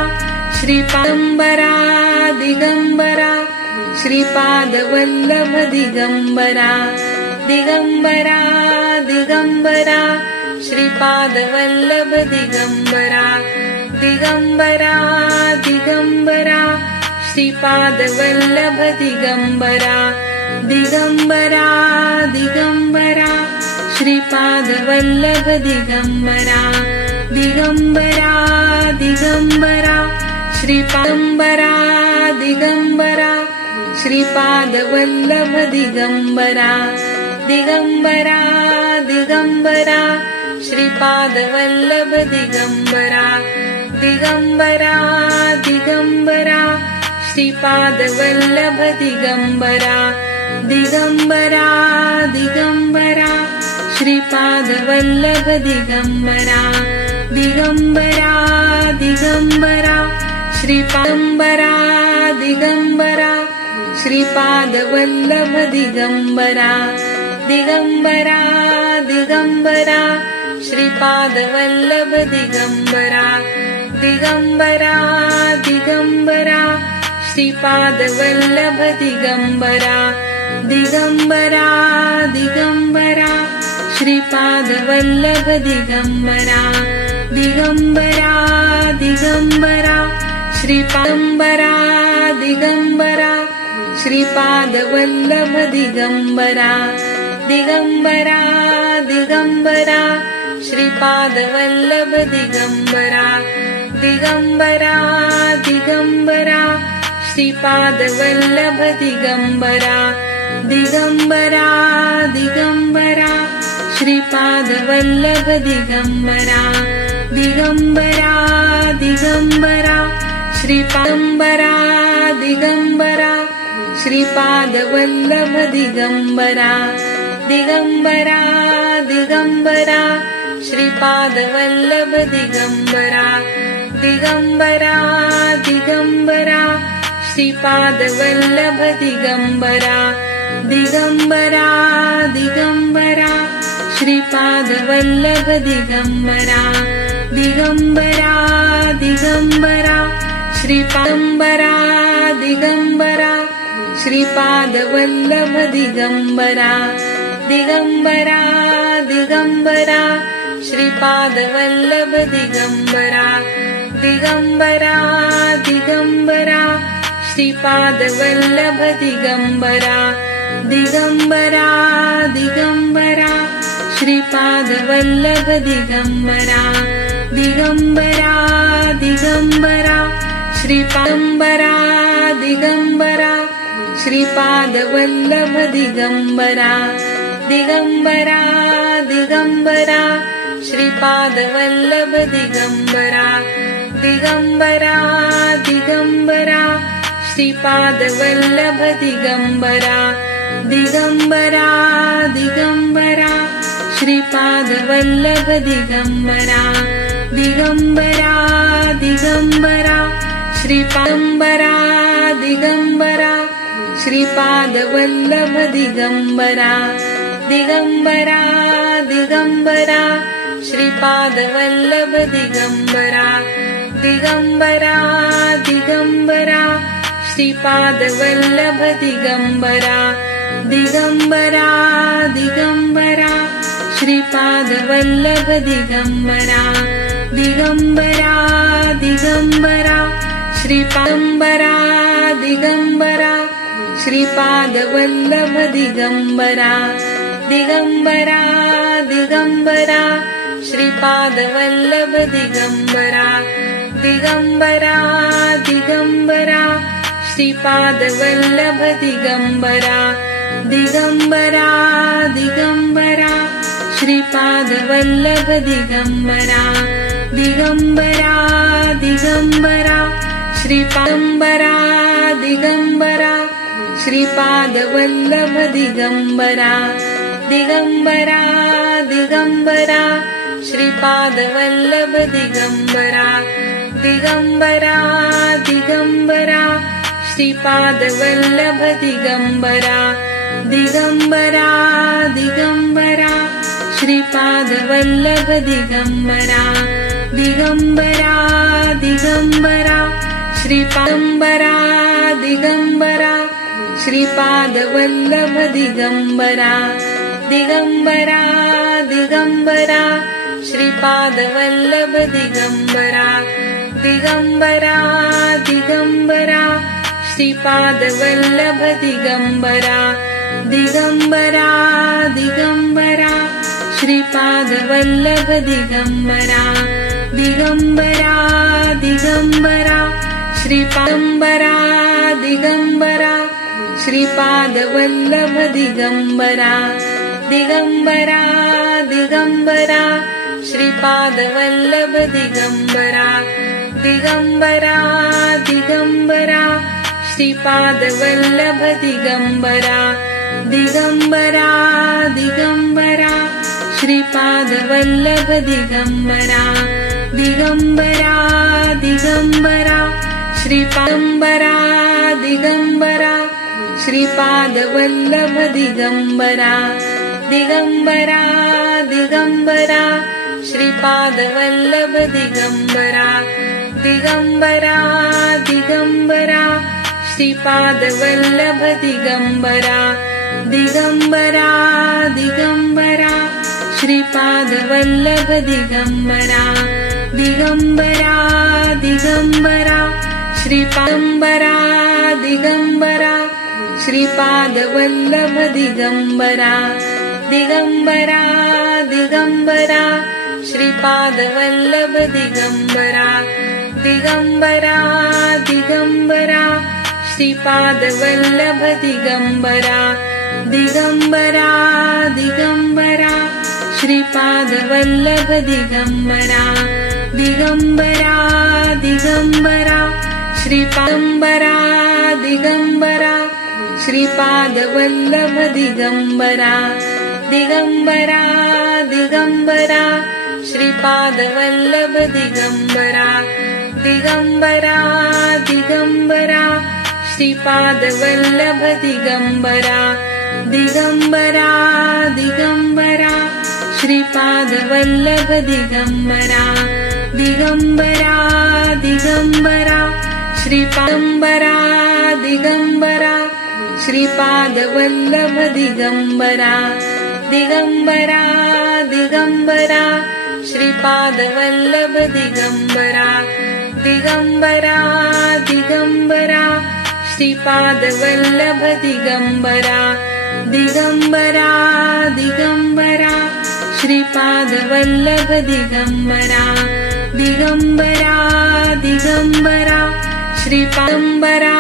श्रीपादंबरा Digambara Shripad Vallabh Digambara Digambara Digambara Shripad Vallabh Digambara Digambara Digambara Shripad Vallabh Digambara Digambara Digambara Shripad Vallabh Digambara Digambara Digambara श्रीपादंबरा Digambara Shripad Vallabh Digambara Digambara Digambara Shripad Vallabh Digambara Digambara Digambara Shripad Vallabh Digambara Digambara Digambara Shripad Vallabh Digambara Digambara Digambara श्रीपादंबरा Digambara Shripad Vallabh Digambara Digambara Digambara Shripad Vallabh Digambara Digambara Digambara Shripad Vallabh Digambara Digambara Digambara Shripad Vallabh Digambara Digambara Digambara श्रीपादंबरा Digambara Shripad Vallabh Digambara Digambara Digambara Shripad Vallabh Digambara Digambara Digambara Shripad Vallabh Digambara Digambara Digambara Shripad Vallabh Digambara Digambara Digambara Shripad Vallabh Digambara Shripad Vallabh Digambara Digambara Digambara Shripad Vallabh Digambara Digambara Digambara Shripad Vallabh Digambara Digambara Digambara Shripad Vallabh Digambara Digambara Digambara Shripad Vallabh Digambara Shripad Vallabh Digambara Digambara Digambara Shripad Vallabh Digambara Digambara Digambara Shripad Vallabh Digambara Digambara Digambara Shripad Vallabh Digambara Digambara Digambara Shripad Vallabh Digambara Shripad Vallabh Digambara Digambara Digambara Shripad Vallabh Digambara Digambara Digambara Shripad Vallabh Digambara Digambara Digambara Shripad Vallabh Digambara Digambara Digambara Shripad Vallabh Digambara Shripad Vallabh Digambara Digambara Digambara Shripad Vallabh Digambara Digambara Digambara Shripad Vallabh Digambara Digambara Digambara Shripad Vallabh Digambara Digambara Digambara Shripad Vallabh Digambara Shripad Vallabh Digambara Digambara Digambara Shripad Vallabh Digambara Digambara Digambara Shripad Vallabh Digambara Digambara Digambara Shripad Vallabh Digambara Digambara Digambara Shripad Vallabh Digambara Shripad Vallabh Digambara Digambara Digambara Shripad Vallabh Digambara Digambara Digambara Shripad Vallabh Digambara Digambara Digambara Shripad Vallabh Digambara Digambara Digambara Shripad Vallabh Digambara Shripad Vallabh Digambara Digambara Digambara Shripad Vallabh Digambara Digambara Digambara Shripad Vallabh Digambara Digambara Digambara Shripad Vallabh Digambara Digambara Digambara Shripad Vallabh Digambara Shripad Vallabh Digambara Digambara Digambara Shripad Vallabh Digambara Digambara Digambara Shripad Vallabh Digambara Digambara Digambara Shripad Vallabh Digambara Digambara Digambara Shripad Vallabh Digambara Shripad Vallabh Digambara Digambara Digambara Shripad Vallabh Digambara Digambara Digambara Shripad Vallabh Digambara Digambara Digambara Shripad Vallabh Digambara Digambara Digambara Shripad Vallabh Digambara Shripad Vallabh Digambara Digambara Digambara Shripad Vallabh Digambara Digambara Digambara Shripad Vallabh Digambara Digambara Digambara Shripad Vallabh Digambara Digambara Digambara श्रीपादंबरा Digambara Shripad Vallabh Digambara Digambara Digambara Shripad Vallabh Digambara Digambara Digambara Shripad Vallabh Digambara Digambara Digambara Shripad Vallabh Digambara Digambara Digambara श्रीपादंबरा Digambara Shripad Vallabh Digambara Digambara Digambara Shripad Vallabh Digambara Digambara Digambara Shripad Vallabh Digambara Digambara Digambara Shripad Vallabh Digambara Digambara Digambara श्रीपादंबरा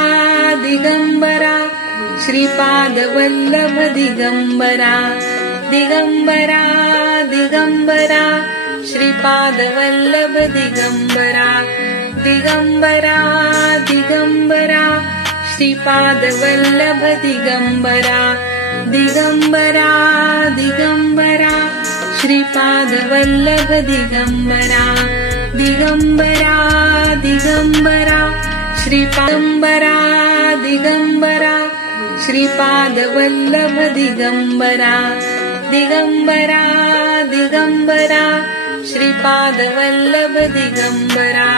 Digambara Shripad Vallabh Digambara Digambara Digambara Shripad Vallabh Digambara Digambara Digambara Shripad Vallabh Digambara Digambara Digambara Shripad Vallabh Digambara Digambara Digambara श्रीपादंबरा Digambara Shripad Vallabh Digambara Digambara Digambara Shripad Vallabh Digambara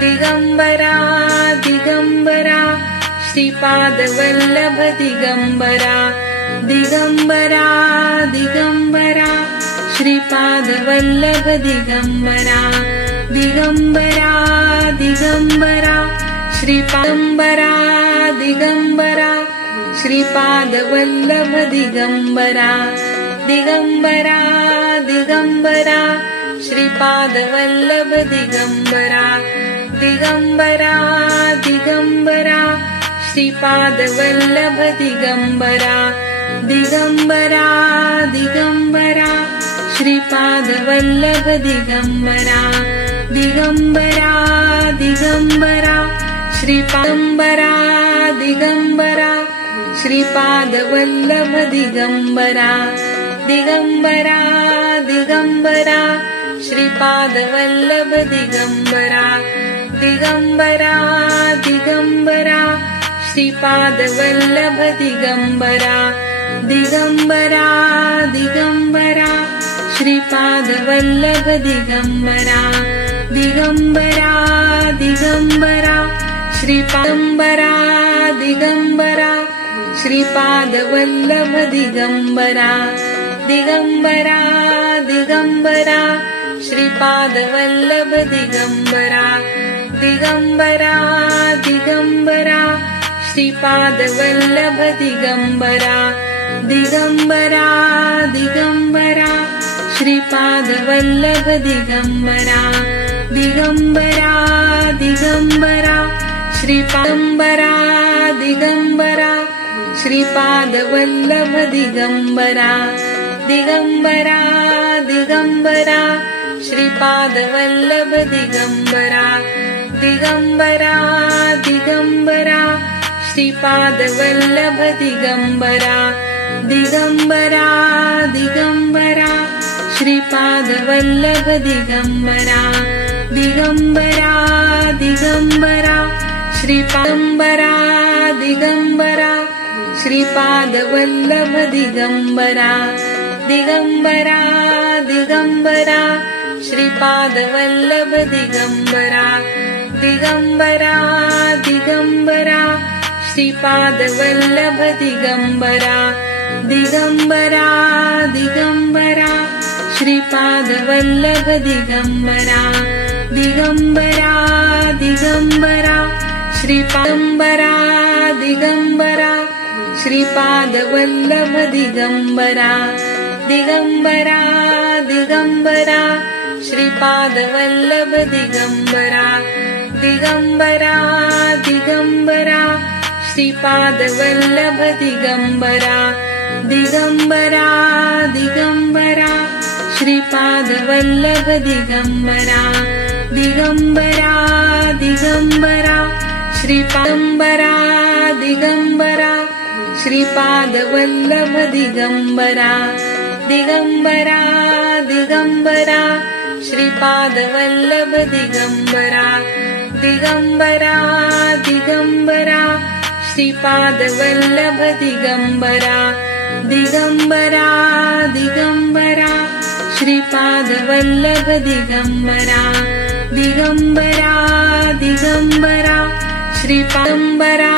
Digambara Digambara Shripad Vallabh Digambara Digambara Digambara Shripad Vallabh Digambara Digambara Digambara श्रीपादंबरा Digambara Shripad Vallabh Digambara Digambara Digambara Shripad Vallabh Digambara Digambara Digambara Shripad Vallabh Digambara Digambara Digambara Shripad Vallabh Digambara Digambara Digambara श्रीपादंबरा Digambara Shripad Vallabh Digambara Digambara Digambara Shripad Vallabh Digambara Digambara Digambara Shripad Vallabh Digambara Digambara Digambara Shripad Vallabh Digambara Digambara Digambara श्रीपादंबरा Digambara Shripad Vallabh Digambara Digambara Digambara Shripad Vallabh Digambara Digambara Digambara Shripad Vallabh Digambara Digambara Digambara Shripad Vallabh Digambara Digambara Digambara श्रीपादंबरा Digambara Shripad Vallabh Digambara Digambara Digambara Shripad Vallabh Digambara Digambara Digambara Shripad Vallabh Digambara Digambara Digambara Shripad Vallabh Digambara Digambara Digambara श्रीपादंबरा Digambara Shripad Vallabh Digambara Digambara Digambara Shripad Vallabh Digambara Digambara Digambara Shripad Vallabh Digambara Digambara Digambara Shripad Vallabh Digambara Digambara Digambara श्रीपादंबरा Digambara Shripad Vallabh Digambara Digambara Digambara Shripad Vallabh Digambara Digambara Digambara Shripad Vallabh Digambara Digambara Digambara Shripad Vallabh Digambara Digambara Digambara श्रीपादंबरा Digambara Shripad Vallabh Digambara Digambara Digambara Shripad Vallabh Digambara Digambara Digambara Shripad Vallabh Digambara Digambara Digambara Shripad Vallabh Digambara Digambara Digambara श्रीपादंबरा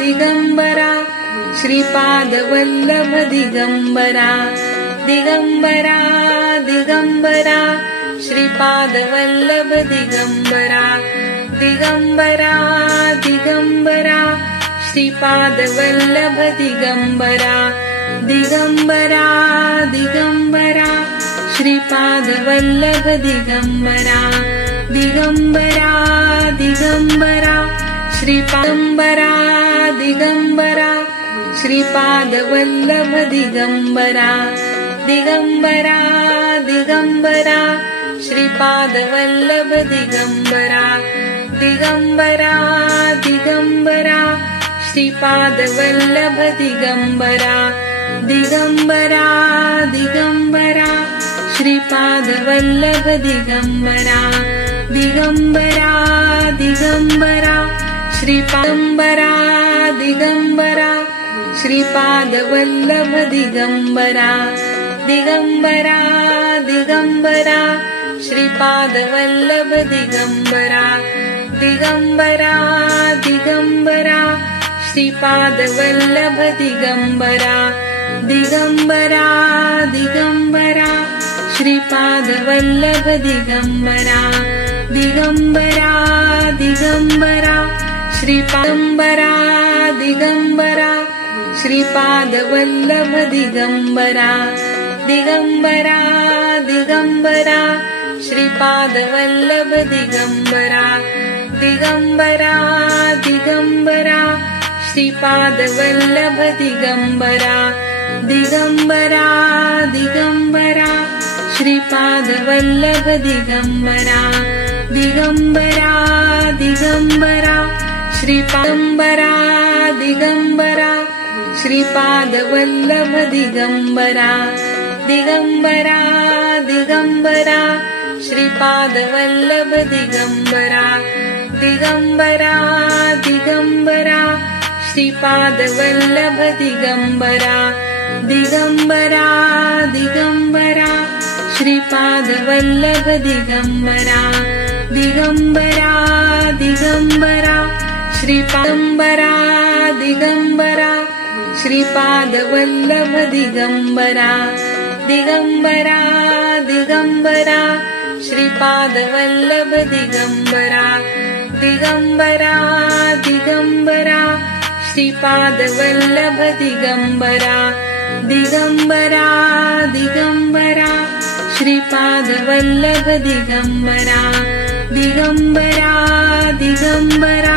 Digambara Shripad Vallabh Digambara Digambara Digambara Shripad Vallabh Digambara Digambara Digambara Shripad Vallabh Digambara Digambara Digambara Shripad Vallabh Digambara Digambara Digambara श्रीपादंबरा Digambara Shripad Vallabh Digambara Digambara Digambara Shripad Vallabh Digambara Digambara Digambara Shripad Vallabh Digambara Digambara Digambara Shripad Vallabh Digambara Digambara Digambara श्रीपादंबरा Digambara Shripad Vallabh Digambara Digambara Digambara Shripad Vallabh Digambara Digambara Digambara Shripad Vallabh Digambara Digambara Digambara Shripad Vallabh Digambara Digambara Digambara श्रीपादंबरा Digambara Shripad Vallabh Digambara Digambara Digambara Shripad Vallabh Digambara Digambara Digambara Shripad Vallabh Digambara Digambara Digambara Shripad Vallabh Digambara Digambara Digambara श्रीपादंबरा Digambara Shripad Vallabh Digambara Digambara Digambara Shripad Vallabh Digambara Digambara Digambara Shripad Vallabh Digambara Digambara Digambara Shripad Vallabh Digambara Digambara Digambara श्रीपादंबरा Digambara Shripad Vallabh Digambara Digambara Digambara Shripad Vallabh Digambara Digambara Digambara Shripad Vallabh Digambara Digambara Digambara Shripad Vallabh Digambara Digambara Digambara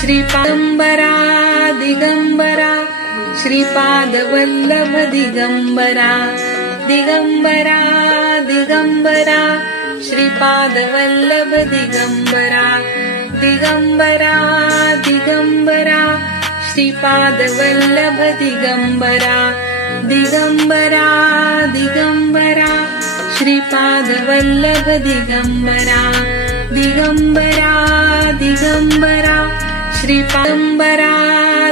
श्रीपादंबरा Digambara Shripad Vallabh Digambara Digambara Digambara Shripad Vallabh Digambara Digambara Digambara Shripad Vallabh Digambara Digambara Digambara Shripad Vallabh Digambara Digambara Digambara श्रीपादंबरा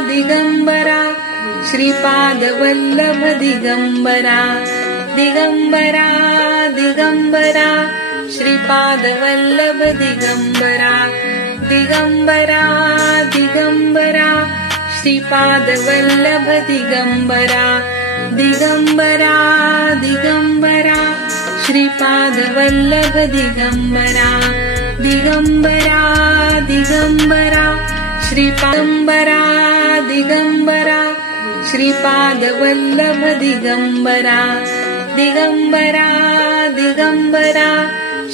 Digambara Shripad Vallabh Digambara Digambara Digambara Shripad Vallabh Digambara Digambara Digambara Shripad Vallabh Digambara Digambara Digambara Shripad Vallabh Digambara Digambara Digambara श्रीपादंबरा Digambara Shripad Vallabh Digambara Digambara Digambara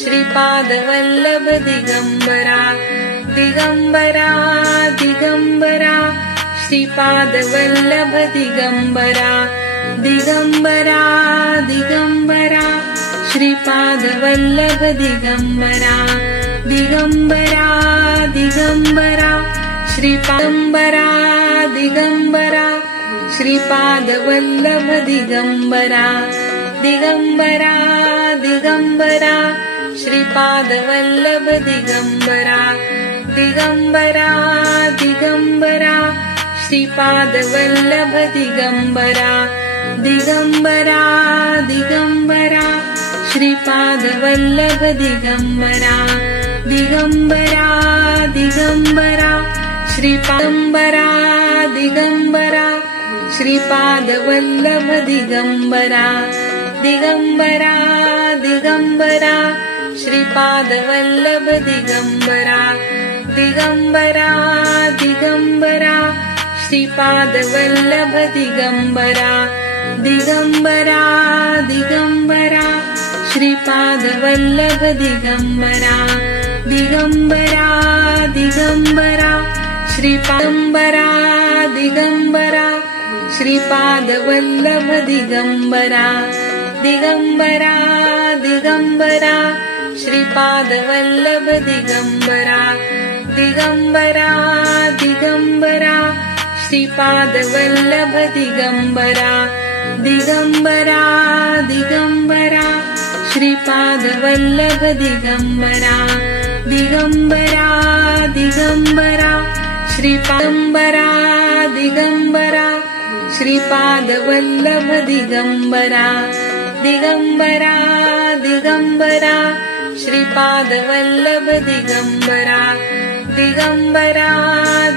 Shripad Vallabh Digambara Digambara Digambara Shripad Vallabh Digambara Digambara Digambara Shripad Vallabh Digambara Digambara Digambara श्रीपादंबरा Digambara Shripad Vallabh Digambara Digambara Digambara Shripad Vallabh Digambara Digambara Digambara Shripad Vallabh Digambara Digambara Digambara Shripad Vallabh Digambara Digambara Digambara श्रीपादंबरा Digambara Shripad Vallabh Digambara Digambara Digambara Shripad Vallabh Digambara Digambara Digambara Shripad Vallabh Digambara Digambara Digambara Shripad Vallabh Digambara Digambara Digambara श्रीपादंबरा Digambara Shripad Vallabh Digambara Digambara Digambara Shripad Vallabh Digambara Digambara Digambara Shripad Vallabh Digambara Digambara Digambara Shripad Vallabh Digambara Digambara Digambara श्रीपादंबरा Digambara Shripad Vallabh Digambara Digambara Digambara Shripad Vallabh Digambara Digambara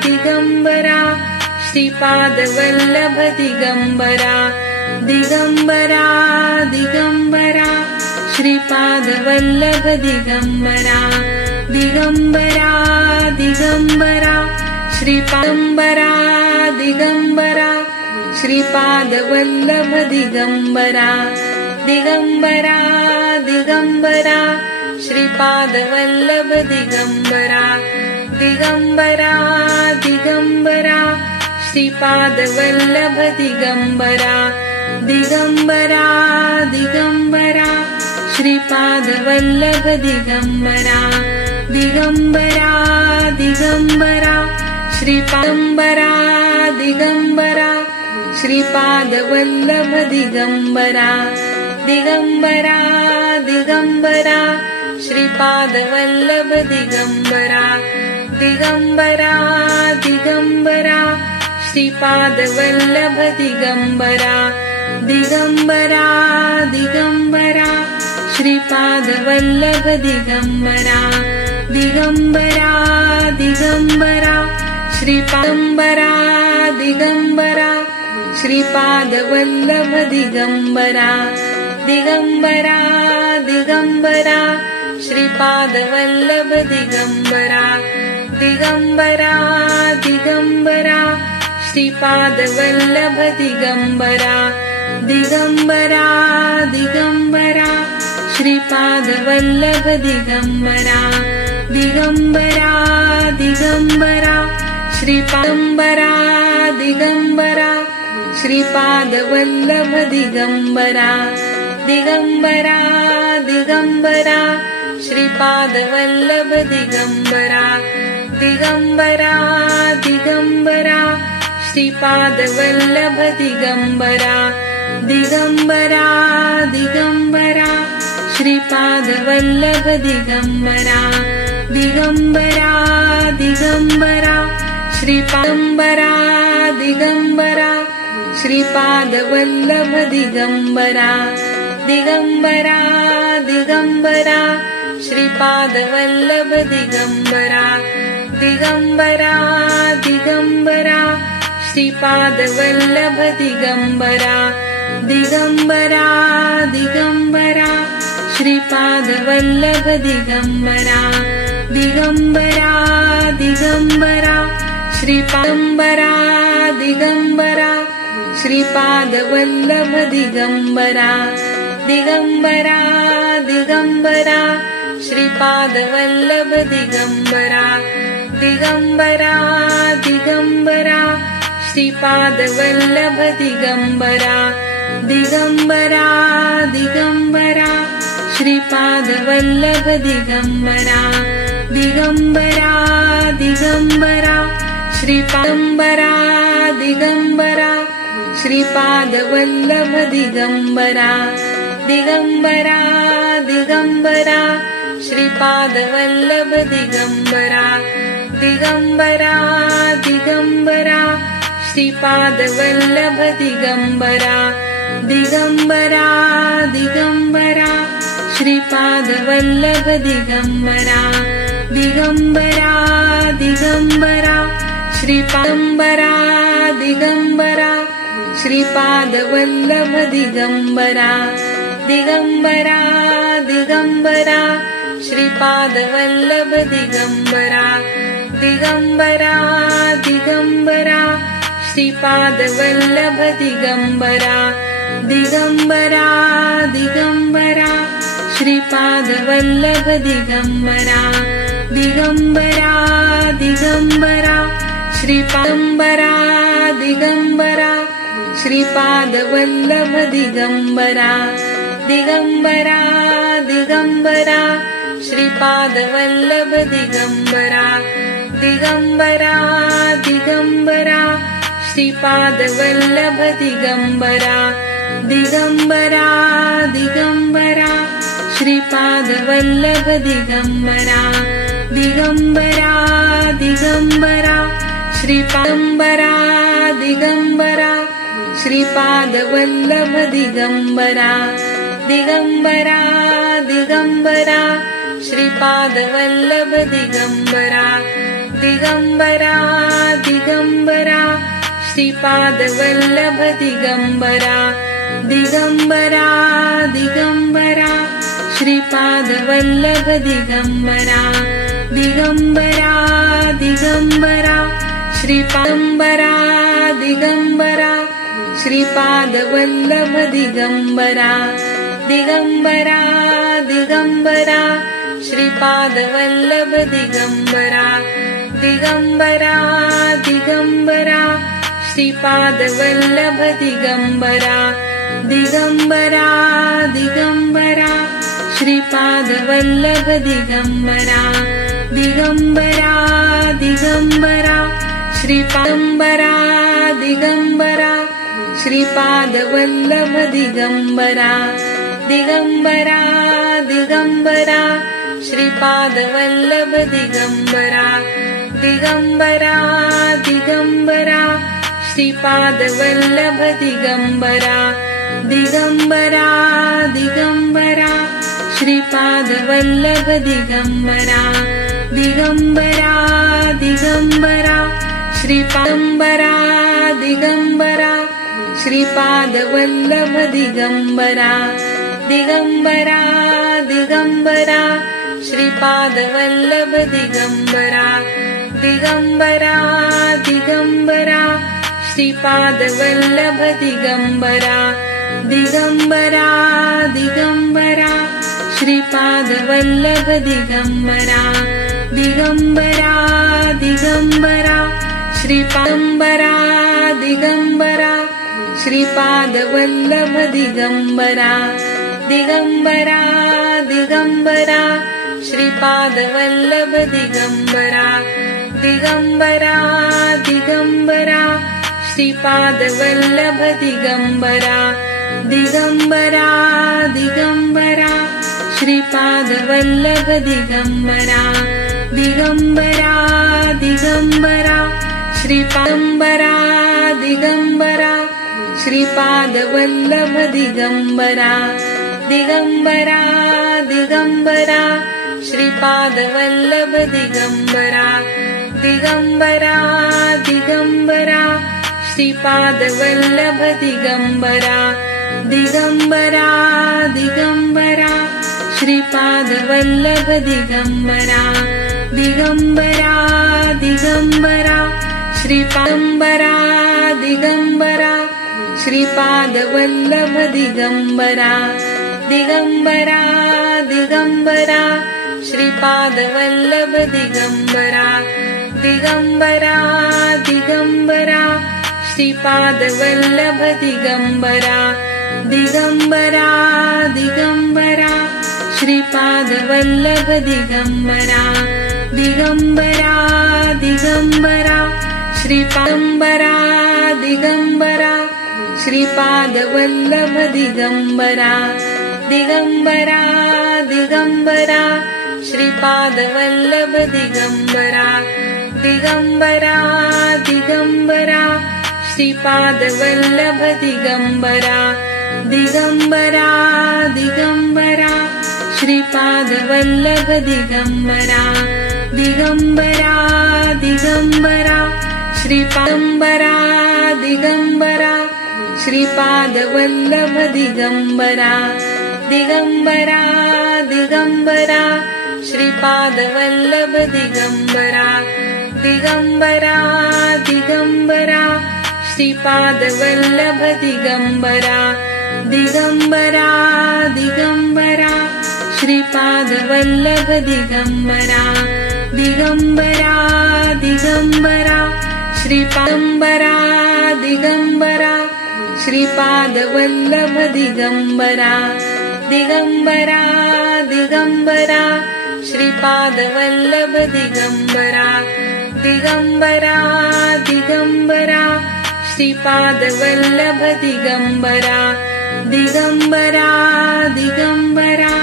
Digambara Shripad Vallabh Digambara Digambara Digambara Shripad Vallabh Digambara Digambara Digambara श्रीपादंबरा Digambara Shripad Vallabh Digambara Digambara Digambara Shripad Vallabh Digambara Digambara Digambara Shripad Vallabh Digambara Digambara Digambara Shripad Vallabh Digambara Digambara Digambara श्रीपादंबरा Digambara Shripad Vallabh Digambara Digambara Digambara Shripad Vallabh Digambara Digambara Digambara Shripad Vallabh Digambara Digambara Digambara Shripad Vallabh Digambara Digambara Digambara श्रीपादंबरा Digambara Shripad Vallabh Digambara Digambara Digambara Shripad Vallabh Digambara Digambara Digambara Shripad Vallabh Digambara Digambara Digambara Shripad Vallabh Digambara Digambara Digambara श्रीपादंबरा Digambara Shripad Vallabh Digambara Digambara Digambara Shripad Vallabh Digambara Digambara Digambara Shripad Vallabh Digambara Digambara Digambara Shripad Vallabh Digambara Digambara Digambara श्रीपादंबरा Digambara Shripad Vallabh Digambara Digambara Digambara Shripad Vallabh Digambara Digambara Digambara Shripad Vallabh Digambara Digambara Digambara Shripad Vallabh Digambara Digambara Digambara श्रीपादंबरा Digambara Shripad Vallabh Digambara Digambara Digambara Shripad Vallabh Digambara Digambara Digambara Shripad Vallabh Digambara Digambara Digambara Shripad Vallabh Digambara Digambara Digambara श्रीपादंबरा Digambara Shripad Vallabh Digambara Digambara Digambara Shripad Vallabh Digambara Digambara Digambara Shripad Vallabh Digambara Digambara Digambara Shripad Vallabh Digambara Digambara Digambara श्रीपादंबरा Digambara Shripad Vallabh Digambara Digambara Digambara Shripad Vallabh Digambara Digambara Digambara Shripad Vallabh Digambara Digambara Digambara Shripad Vallabh Digambara Digambara Digambara श्रीपादंबरा Digambara Shripad Vallabh Digambara Digambara Digambara Shripad Vallabh Digambara Digambara Digambara Shripad Vallabh Digambara Digambara Digambara Shripad Vallabh Digambara Digambara Digambara श्रीपादंबरा Digambara Shripad Vallabh Digambara Digambara Digambara Shripad Vallabh Digambara Digambara Digambara Shripad Vallabh Digambara Digambara Digambara Shripad Vallabh Digambara Digambara Digambara श्रीपादंबरा Digambara Shripad Vallabh Digambara Digambara Digambara Shripad Vallabh Digambara Digambara Digambara Shripad Vallabh Digambara Digambara Digambara Shripad Vallabh Digambara Digambara Digambara श्रीपादंबरा Digambara Shripad Vallabh Digambara Digambara Digambara Shripad Vallabh Digambara Digambara Digambara Shripad Vallabh Digambara Digambara Digambara Shripad Vallabh Digambara Digambara Digambara श्रीपादंबरा Digambara Shripad Vallabh Digambara Digambara Digambara Shripad Vallabh Digambara Digambara Digambara Shripad Vallabh Digambara Digambara Digambara Shripad Vallabh Digambara Digambara Digambara श्रीपादंबरा Digambara Shripad Vallabh Digambara Digambara Digambara Shripad Vallabh Digambara Digambara Digambara Shripad Vallabh Digambara Digambara Digambara Shripad Vallabh Digambara Digambara Digambara श्रीपादंबरा Digambara Shripad Vallabh Digambara Digambara Digambara Shripad Vallabh Digambara Digambara Digambara Shripad Vallabh Digambara Digambara Digambara Shripad Vallabh Digambara Digambara Digambara श्रीपादंबरा Digambara Shripad Vallabh Digambara Digambara Digambara Shripad Vallabh Digambara Digambara Digambara Shripad Vallabh Digambara Digambara Digambara Shripad Vallabh Digambara Digambara Digambara श्रीपादंबरा Digambara Shripad Vallabh Digambara Digambara Digambara Shripad Vallabh Digambara Digambara Digambara Shripad Vallabh Digambara Digambara Digambara Shripad Vallabh Digambara Digambara Digambara श्रीपादंबरा Digambara Shripad Vallabh Digambara Digambara Digambara Shripad Vallabh Digambara Digambara Digambara Shripad Vallabh Digambara Digambara Digambara Shripad Vallabh Digambara Digambara Digambara श्रीपादंबरा Digambara Shripad Vallabh Digambara Digambara Digambara Shripad Vallabh Digambara Digambara Digambara Shripad Vallabh Digambara Digambara Digambara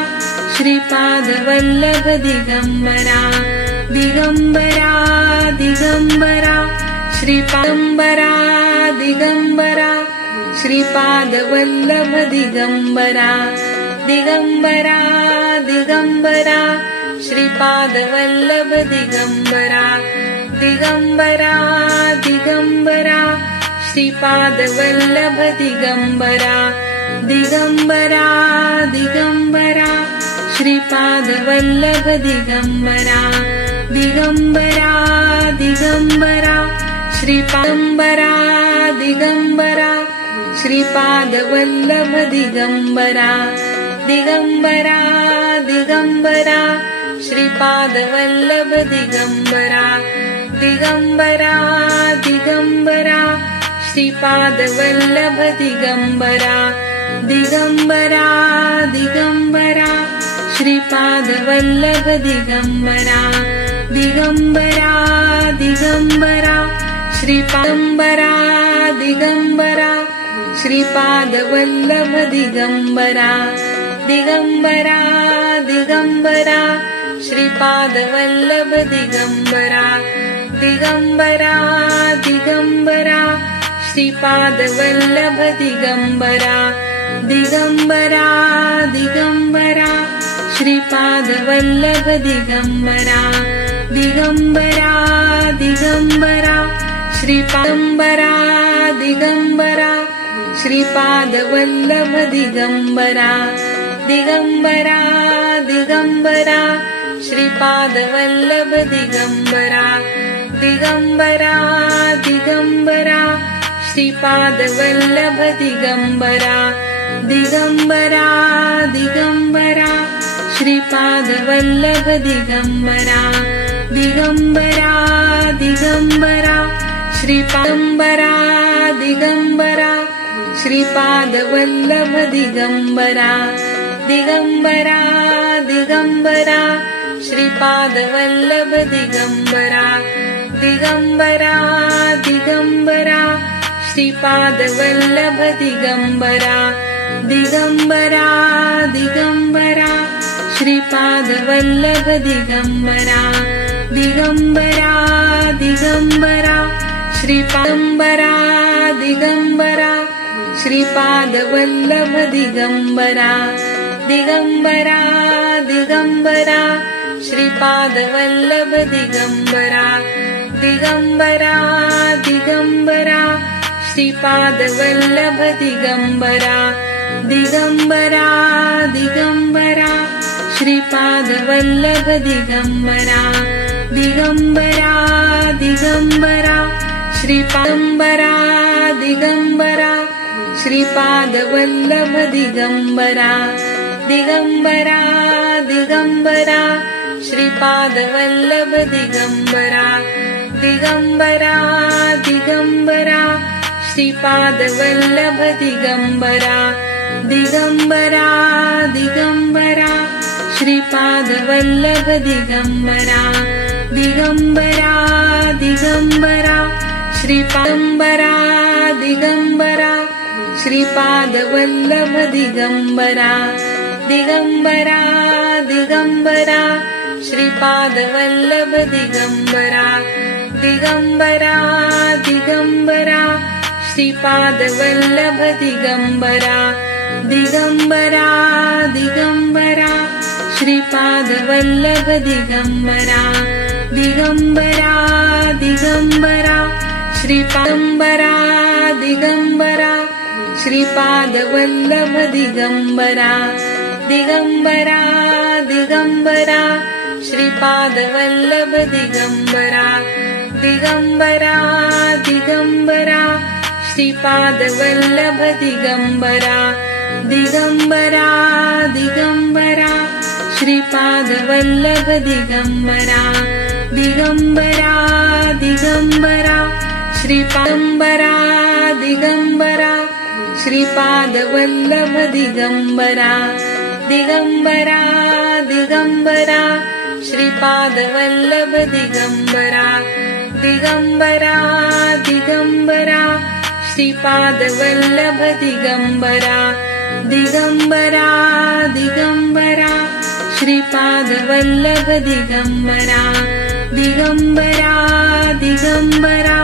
Shripad Vallabh Digambara Digambara Digambara श्रीपादंबरा Digambara Shripad Vallabh Digambara Digambara Digambara Shripad Vallabh Digambara Digambara Digambara Shripad Vallabh Digambara Digambara Digambara Shripad Vallabh Digambara Digambara Digambara श्रीपादंबरा Digambara Shripad Vallabh Digambara Digambara Digambara Shripad Vallabh Digambara Digambara Digambara Shripad Vallabh Digambara Digambara Digambara Shripad Vallabh Digambara Digambara Digambara श्रीपादंबरा Digambara Shripad Vallabh Digambara Digambara Digambara Shripad Vallabh Digambara Digambara Digambara Shripad Vallabh Digambara Digambara Digambara Shripad Vallabh Digambara Digambara Digambara श्रीपादंबरा Digambara Shripad Vallabh Digambara Digambara Digambara Shripad Vallabh Digambara Digambara Digambara Shripad Vallabh Digambara Digambara Digambara Shripad Vallabh Digambara Digambara Digambara श्रीपादंबरा Digambara Shripad Vallabh Digambara Digambara Digambara Shripad Vallabh Digambara Digambara Digambara Shripad Vallabh Digambara Digambara Digambara Shripad Vallabh Digambara Digambara Digambara श्रीपादंबरा Digambara Shripad Vallabh Digambara Digambara Digambara Shripad Vallabh Digambara Digambara Digambara Shripad Vallabh Digambara Digambara Digambara Shripad Vallabh Digambara Digambara Digambara श्रीपादंबरा Digambara Shripad Vallabh Digambara Digambara Digambara Shripad Vallabh Digambara Digambara Digambara Shripad Vallabh Digambara Digambara Digambara Shripad Vallabh Digambara Digambara Digambara श्रीपादंबरा Digambara Shripad Vallabh Digambara Digambara Digambara Shripad Vallabh Digambara Digambara Digambara Shripad Vallabh Digambara Digambara Digambara Shripad Vallabh Digambara Digambara Digambara श्रीपादंबरा Digambara Shripad Vallabh Digambara Digambara Digambara Shripad Vallabh Digambara Digambara Digambara Shripad Vallabh Digambara Digambara Digambara Shripad Vallabh Digambara Digambara Digambara श्रीपादंबरा Digambara Shripad Vallabh Digambara Digambara Digambara Shripad Vallabh Digambara Digambara Digambara Shripad Vallabh Digambara Digambara Digambara Shripad Vallabh Digambara Digambara Digambara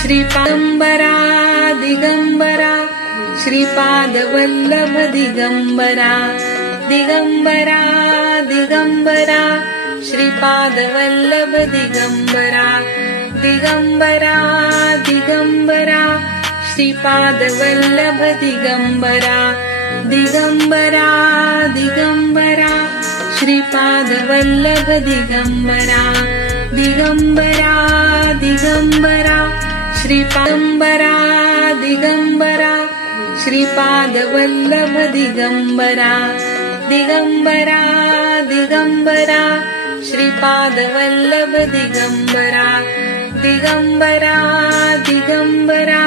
श्रीपादंबरा Digambara Shripad Vallabh Digambara Digambara Digambara Shripad Vallabh Digambara Digambara Digambara Shripad Vallabh Digambara Digambara Digambara Shripad Vallabh Digambara Digambara Digambara श्रीपादंबरा Digambara Shripad Vallabh Digambara Digambara Digambara Shripad Vallabh Digambara Digambara Digambara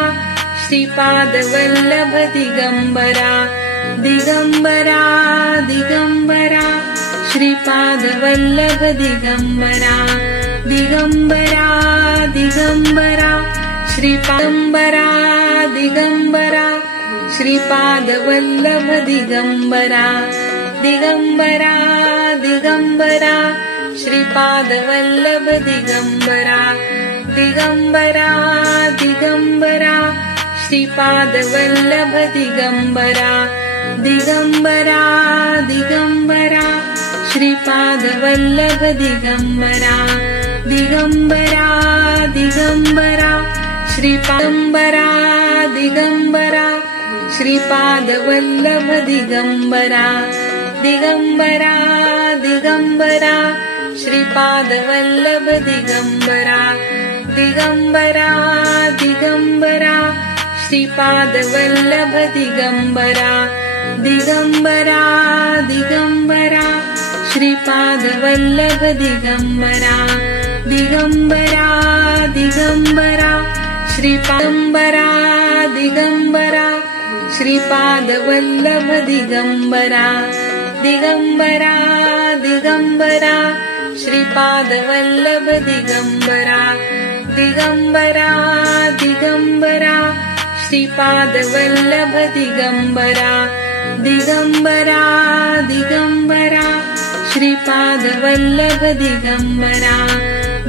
Shripad Vallabh Digambara Digambara Digambara Shripad Vallabh Digambara Digambara Digambara श्रीपादंबरा Digambara Shripad Vallabh Digambara Digambara Digambara Shripad Vallabh Digambara Digambara Digambara Shripad Vallabh Digambara Digambara Digambara Shripad Vallabh Digambara Digambara Digambara श्रीपादंबरा Digambara Shripad Vallabh Digambara Digambara Digambara Shripad Vallabh Digambara Digambara Digambara Shripad Vallabh Digambara Digambara Digambara Shripad Vallabh Digambara Digambara Digambara श्रीपादंबरा Digambara Shripad Vallabh Digambara Digambara Digambara Shripad Vallabh Digambara Digambara Digambara Shripad Vallabh Digambara Digambara Digambara Shripad Vallabh Digambara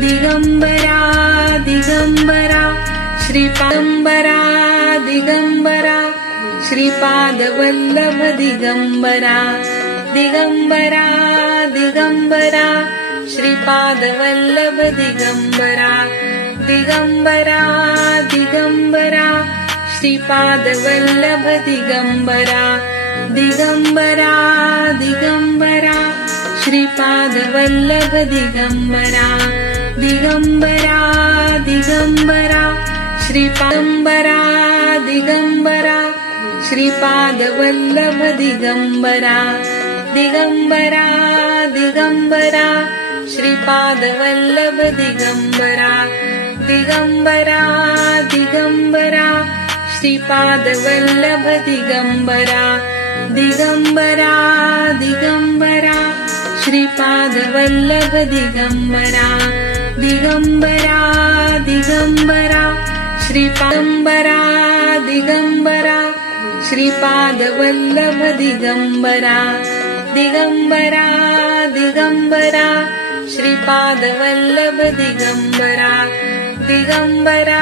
Digambara Digambara श्रीपादंबरा Digambara Shripad Vallabh Digambara Digambara Digambara Shripad Vallabh Digambara Digambara Digambara Shripad Vallabh Digambara Digambara Digambara Shripad Vallabh Digambara Digambara Digambara श्रीपादंबरा Digambara Shripad Vallabh Digambara Digambara Digambara Shripad Vallabh Digambara Digambara Digambara Shripad Vallabh Digambara Digambara Digambara Shripad Vallabh Digambara Digambara Digambara श्रीपादंबरा Digambara Shripad Vallabh Digambara Digambara Digambara Shripad Vallabh Digambara Digambara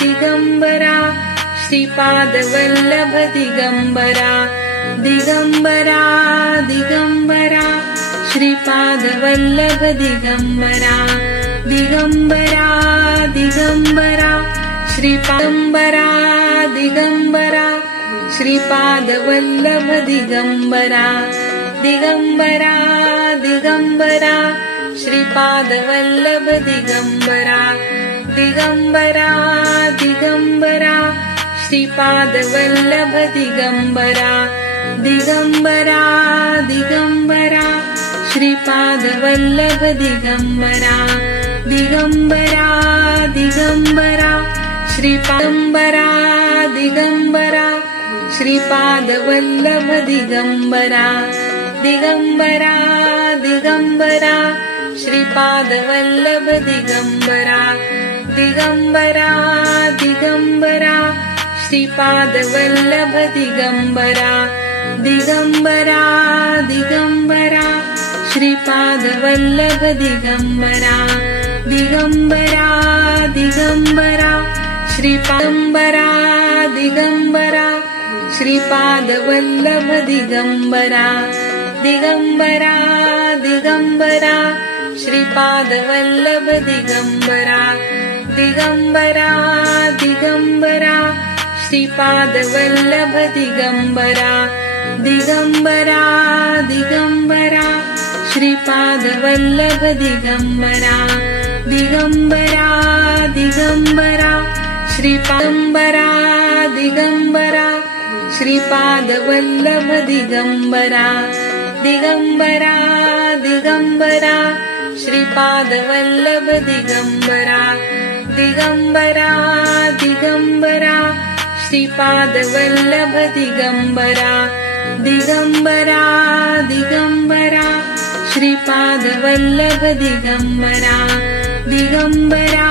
Digambara Shripad Vallabh Digambara Digambara Digambara Shripad Vallabh Digambara Digambara Digambara श्रीपादंबरा Digambara Shripad Vallabh Digambara Digambara Digambara Shripad Vallabh Digambara Digambara Digambara Shripad Vallabh Digambara Digambara Digambara Shripad Vallabh Digambara Digambara Digambara श्रीपादंबरा Digambara Shripad Vallabh Digambara Digambara Digambara Shripad Vallabh Digambara Digambara Digambara Shripad Vallabh Digambara Digambara Digambara Shripad Vallabh Digambara Digambara Digambara श्रीपादंबरा Digambara Shripad Vallabh Digambara Digambara Digambara Shripad Vallabh Digambara Digambara Digambara Shripad Vallabh Digambara Digambara Digambara Shripad Vallabh Digambara Digambara Digambara श्रीपादंबरा Digambara Shripad Vallabh Digambara Digambara Digambara Shripad Vallabh Digambara Digambara Digambara Shripad Vallabh Digambara Digambara Digambara Shripad Vallabh Digambara Digambara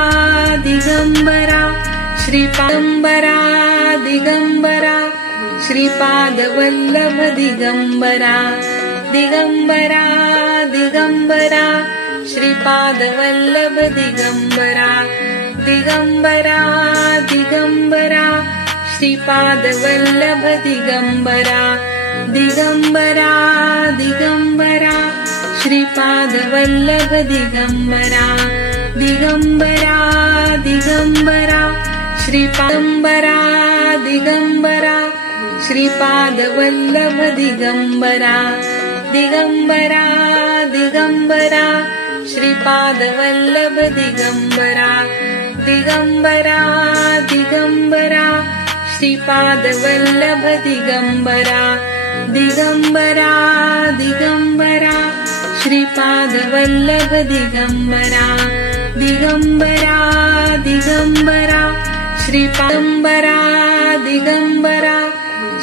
Digambara श्रीपादंबरा Digambara Shripad Vallabh Digambara Digambara Digambara Shripad Vallabh Digambara Digambara Digambara Shripad Vallabh Digambara Digambara Digambara Shripad Vallabh Digambara Digambara Digambara श्रीपादंबरा Digambara Shripad Vallabh Digambara Digambara Digambara Shripad Vallabh Digambara Digambara Digambara Shripad Vallabh Digambara Digambara Digambara Shripad Vallabh Digambara Digambara Digambara श्रीपादंबरा Digambara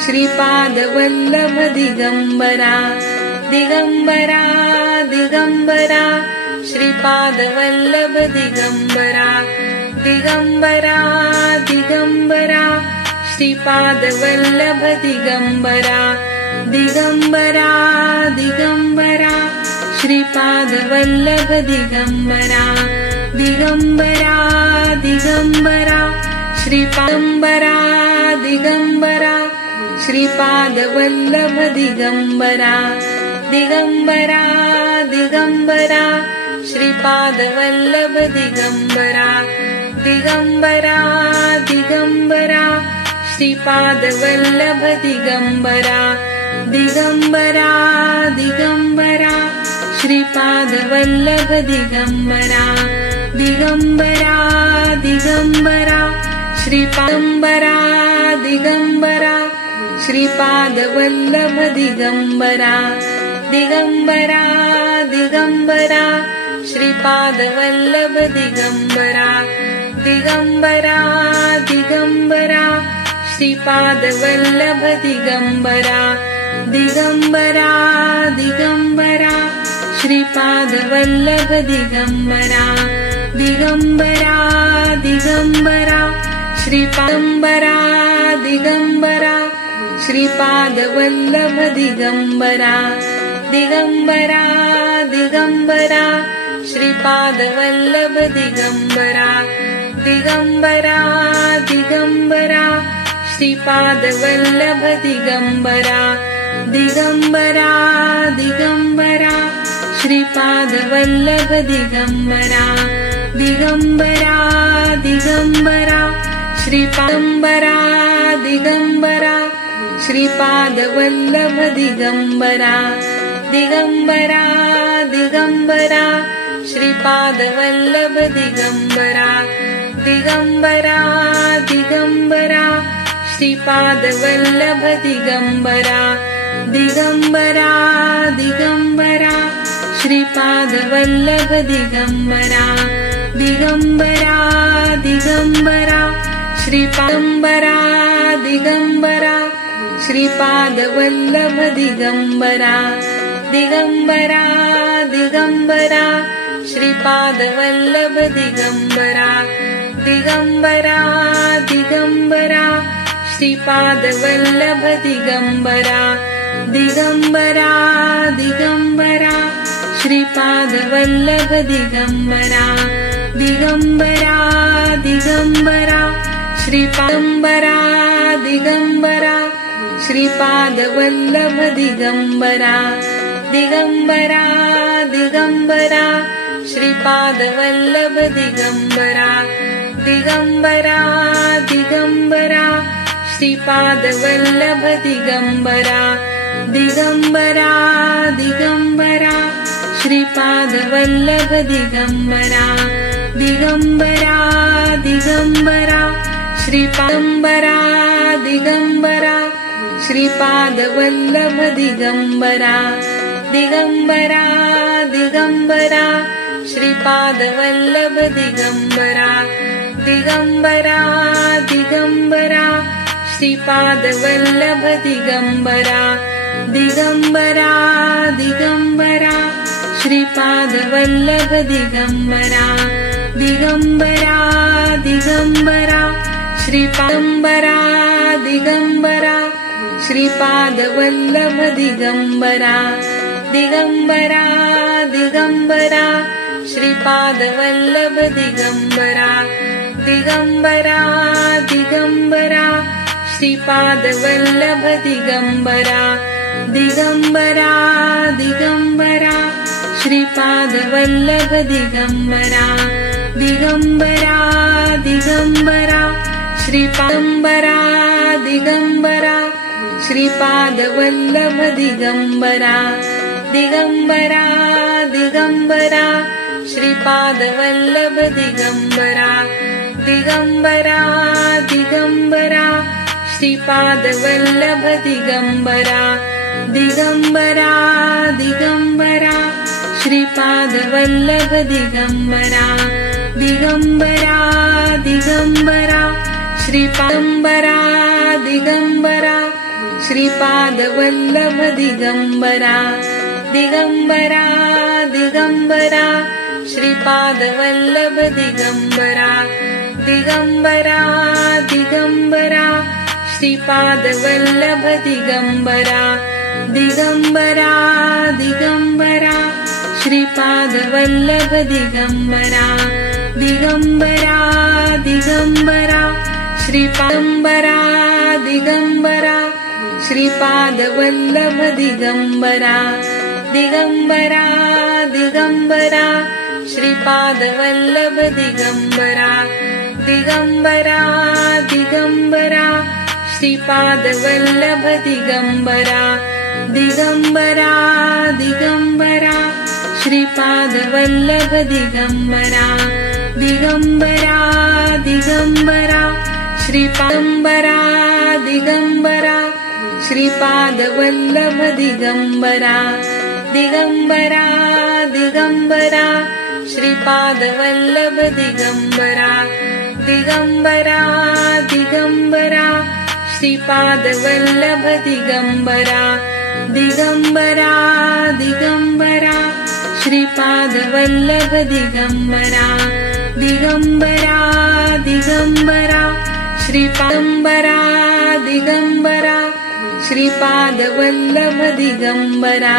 Shripad Vallabh Digambara Digambara Digambara Shripad Vallabh Digambara Digambara Digambara Shripad Vallabh Digambara Digambara Digambara Shripad Vallabh Digambara Digambara Digambara श्रीपादंबरा Digambara Shripad Vallabh Digambara Digambara Digambara Shripad Vallabh Digambara Digambara Digambara Shripad Vallabh Digambara Digambara Digambara Shripad Vallabh Digambara Digambara Digambara श्रीपादंबरा Digambara Shripad Vallabh Digambara Digambara Digambara Shripad Vallabh Digambara Digambara Digambara Shripad Vallabh Digambara Digambara Digambara Shripad Vallabh Digambara Digambara Digambara श्रीपादंबरा Digambara Shripad Vallabh Digambara Digambara Digambara Shripad Vallabh Digambara Digambara Digambara Shripad Vallabh Digambara Digambara Digambara Shripad Vallabh Digambara Digambara Digambara श्रीपादंबरा Digambara Shripad Vallabh Digambara Digambara Digambara Shripad Vallabh Digambara Digambara Digambara Shripad Vallabh Digambara Digambara Digambara Shripad Vallabh Digambara Digambara Digambara श्रीपादंबरा Digambara Shripad Vallabh Digambara Digambara Digambara Shripad Vallabh Digambara Digambara Digambara Shripad Vallabh Digambara Digambara Digambara Shripad Vallabh Digambara Digambara Digambara श्रीपादंबरा Digambara Shripad Vallabh Digambara Digambara Digambara Shripad Vallabh Digambara Digambara Digambara Shripad Vallabh Digambara Digambara Digambara Shripad Vallabh Digambara Digambara Digambara श्रीपादंबरा Digambara Shripad Vallabh Digambara Digambara Digambara Shripad Vallabh Digambara Digambara Digambara Shripad Vallabh Digambara Digambara Digambara Shripad Vallabh Digambara Digambara Digambara श्रीपादंबरा Digambara Shripad Vallabh Digambara Digambara Digambara Shripad Vallabh Digambara Digambara Digambara Shripad Vallabh Digambara Digambara Digambara Shripad Vallabh Digambara Digambara Digambara श्रीपादंबरा Digambara Shripad Vallabh Digambara Digambara Digambara Shripad Vallabh Digambara Digambara Digambara Shripad Vallabh Digambara Digambara Digambara Shripad Vallabh Digambara Digambara Digambara श्रीपादंबरा Digambara Shripad Vallabh Digambara Digambara Digambara Shripad Vallabh Digambara Digambara Digambara Shripad Vallabh Digambara Digambara Digambara Shripad Vallabh Digambara Digambara Digambara श्रीपादंबरा Digambara Shripad Vallabh Digambara Digambara Digambara Shripad Vallabh Digambara Digambara Digambara Shripad Vallabh Digambara Digambara Digambara Shripad Vallabh Digambara Digambara Digambara श्रीपादंबरा Digambara Shripad Vallabh Digambara Digambara Digambara Shripad Vallabh Digambara Digambara Digambara Shripad Vallabh Digambara Digambara Digambara Shripad Vallabh Digambara Digambara Digambara श्रीपादंबरा Digambara Shripad Vallabh Digambara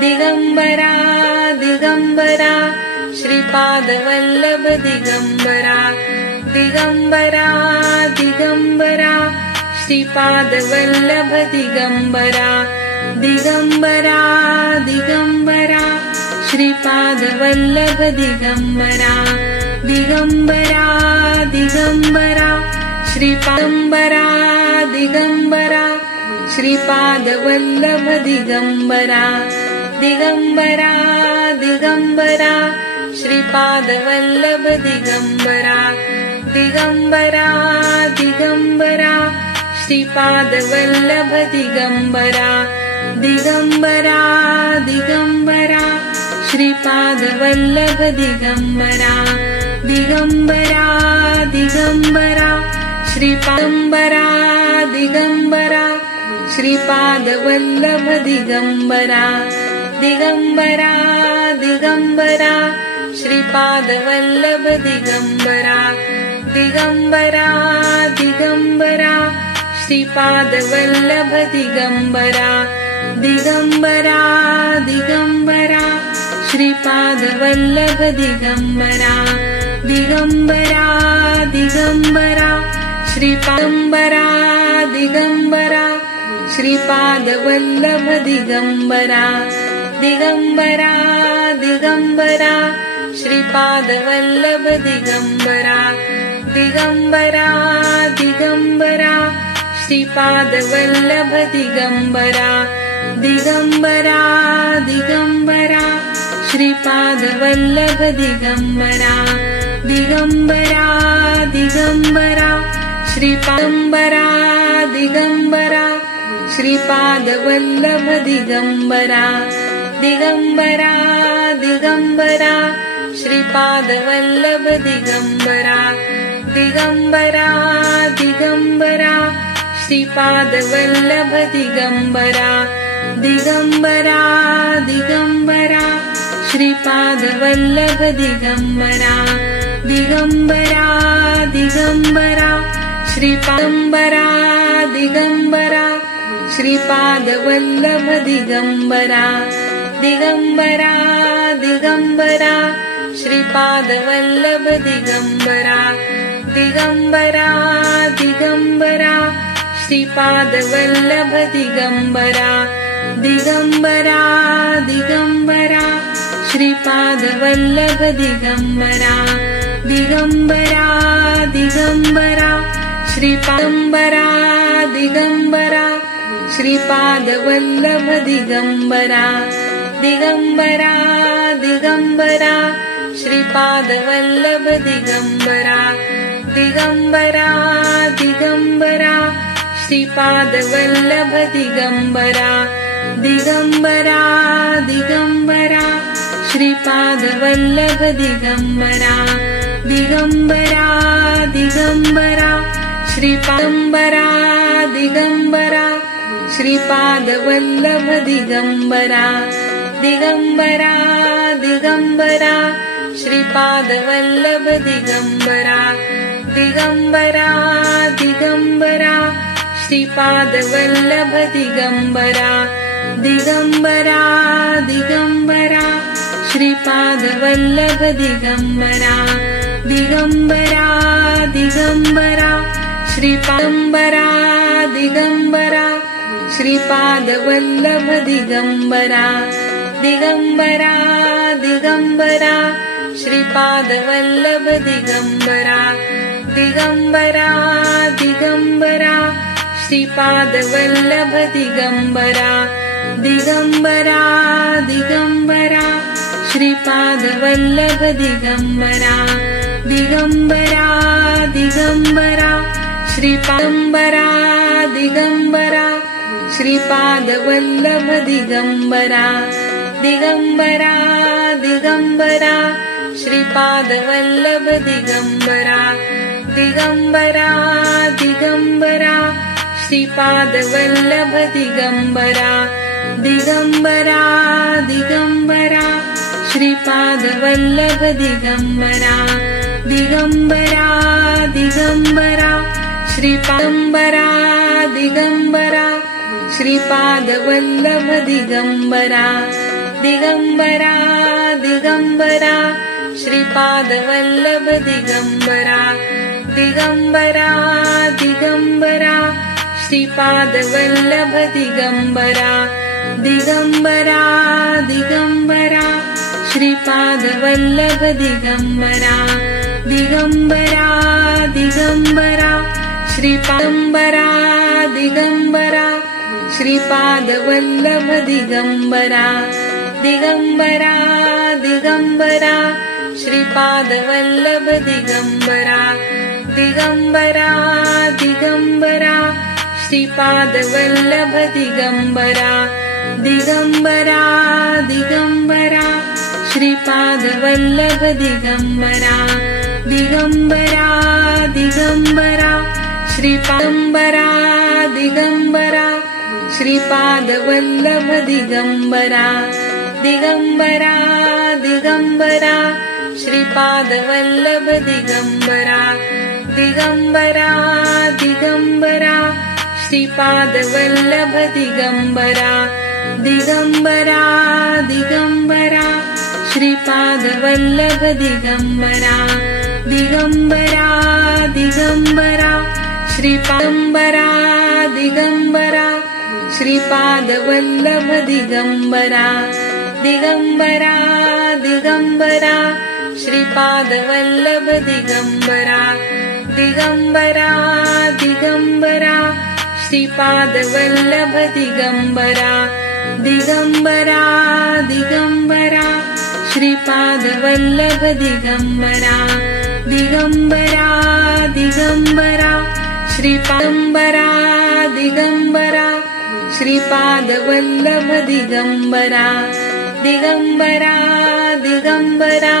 Digambara Digambara Shripad Vallabh Digambara Digambara Digambara Shripad Vallabh Digambara Digambara Digambara Shripad Vallabh Digambara Digambara Digambara श्रीपादंबरा Digambara Shripad Vallabh Digambara Digambara Digambara Shripad Vallabh Digambara Digambara Digambara Shripad Vallabh Digambara Digambara Digambara Shripad Vallabh Digambara Digambara Digambara श्रीपादंबरा Digambara Shripad Vallabh Digambara Digambara Digambara Shripad Vallabh Digambara Digambara Digambara Shripad Vallabh Digambara Digambara Digambara Shripad Vallabh Digambara Digambara Digambara श्रीपादंबरा Digambara Shripad Vallabh Digambara Digambara Digambara Shripad Vallabh Digambara Digambara Digambara Shripad Vallabh Digambara Digambara Digambara Shripad Vallabh Digambara Digambara Digambara श्रीपादंबरा Digambara Shripad Vallabh Digambara Digambara Digambara Shripad Vallabh Digambara Digambara Digambara Shripad Vallabh Digambara Digambara Digambara Shripad Vallabh Digambara Digambara Digambara श्रीपादंबरा Digambara Shripad Vallabh Digambara Digambara Digambara Shripad Vallabh Digambara Digambara Digambara Shripad Vallabh Digambara Digambara Digambara Shripad Vallabh Digambara Digambara Digambara श्रीपादंबरा Digambara Shripad Vallabh Digambara Digambara Digambara Shripad Vallabh Digambara Digambara Digambara Shripad Vallabh Digambara Digambara Digambara Shripad Vallabh Digambara Digambara Digambara श्रीपादंबरा Digambara Shripad Vallabh Digambara Digambara Digambara Shripad Vallabh Digambara Digambara Digambara Shripad Vallabh Digambara Digambara Digambara Shripad Vallabh Digambara Digambara Digambara श्रीपादंबरा Digambara Shripad Vallabh Digambara Digambara Digambara Shripad Vallabh Digambara Digambara Digambara Shripad Vallabh Digambara Digambara Digambara Shripad Vallabh Digambara Digambara Digambara श्रीपादंबरा Digambara Shripad Vallabh Digambara Digambara Digambara Shripad Vallabh Digambara Digambara Digambara Shripad Vallabh Digambara Digambara Digambara Shripad Vallabh Digambara Digambara Digambara श्रीपादंबरा Digambara Shripad Vallabh Digambara Digambara Digambara Shripad Vallabh Digambara Digambara Digambara Shripad Vallabh Digambara Digambara Digambara Shripad Vallabh Digambara Digambara Digambara श्रीपादंबरा Digambara Shripad Vallabh Digambara Digambara Digambara Shripad Vallabh Digambara Digambara Digambara Shripad Vallabh Digambara Digambara Digambara Shripad Vallabh Digambara Digambara Digambara श्रीपादंबरा Digambara Shripad Vallabh Digambara Digambara Digambara Shripad Vallabh Digambara Digambara Digambara Shripad Vallabh Digambara Digambara Digambara Shripad Vallabh Digambara Digambara Digambara श्रीपादंबरा Digambara Shripad Vallabh Digambara Digambara Digambara Shripad Vallabh Digambara Digambara Digambara Shripad Vallabh Digambara Digambara Digambara Shripad Vallabh Digambara Digambara Digambara श्रीपादंबरा Digambara Shripad Vallabh Digambara Digambara Digambara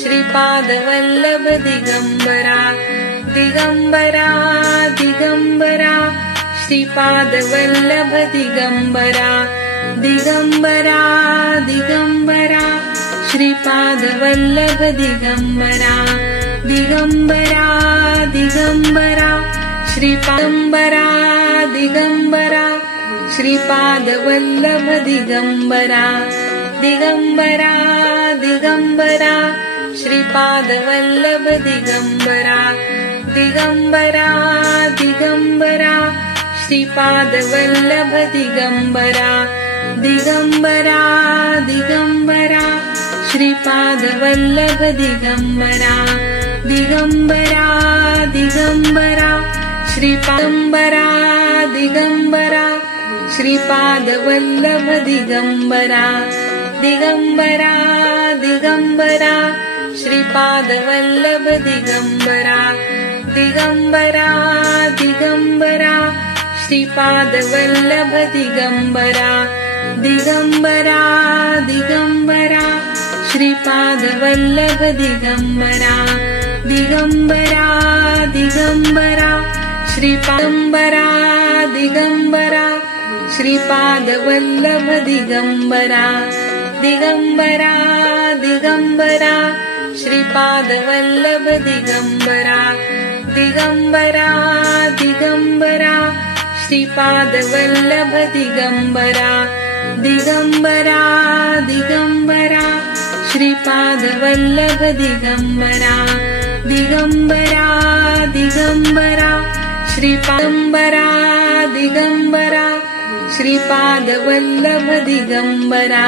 Shripad Vallabh Digambara Digambara Digambara Shripad Vallabh Digambara Digambara Digambara Shripad Vallabh Digambara Digambara Digambara श्रीपादंबरा Digambara Shripad Vallabh Digambara Digambara Digambara Shripad Vallabh Digambara Digambara Digambara Shripad Vallabh Digambara Digambara Digambara Shripad Vallabh Digambara Digambara Digambara श्रीपादंबरा Digambara Shripad Vallabh Digambara Digambara Digambara Shripad Vallabh Digambara Digambara Digambara Shripad Vallabh Digambara Digambara Digambara Shripad Vallabh Digambara Digambara Digambara श्रीपादंबरा Digambara Shripad Vallabh Digambara Digambara Digambara Shripad Vallabh Digambara Digambara Digambara Shripad Vallabh Digambara Digambara Digambara Shripad Vallabh Digambara Digambara Digambara श्रीपादंबरा Digambara Shripad Vallabh Digambara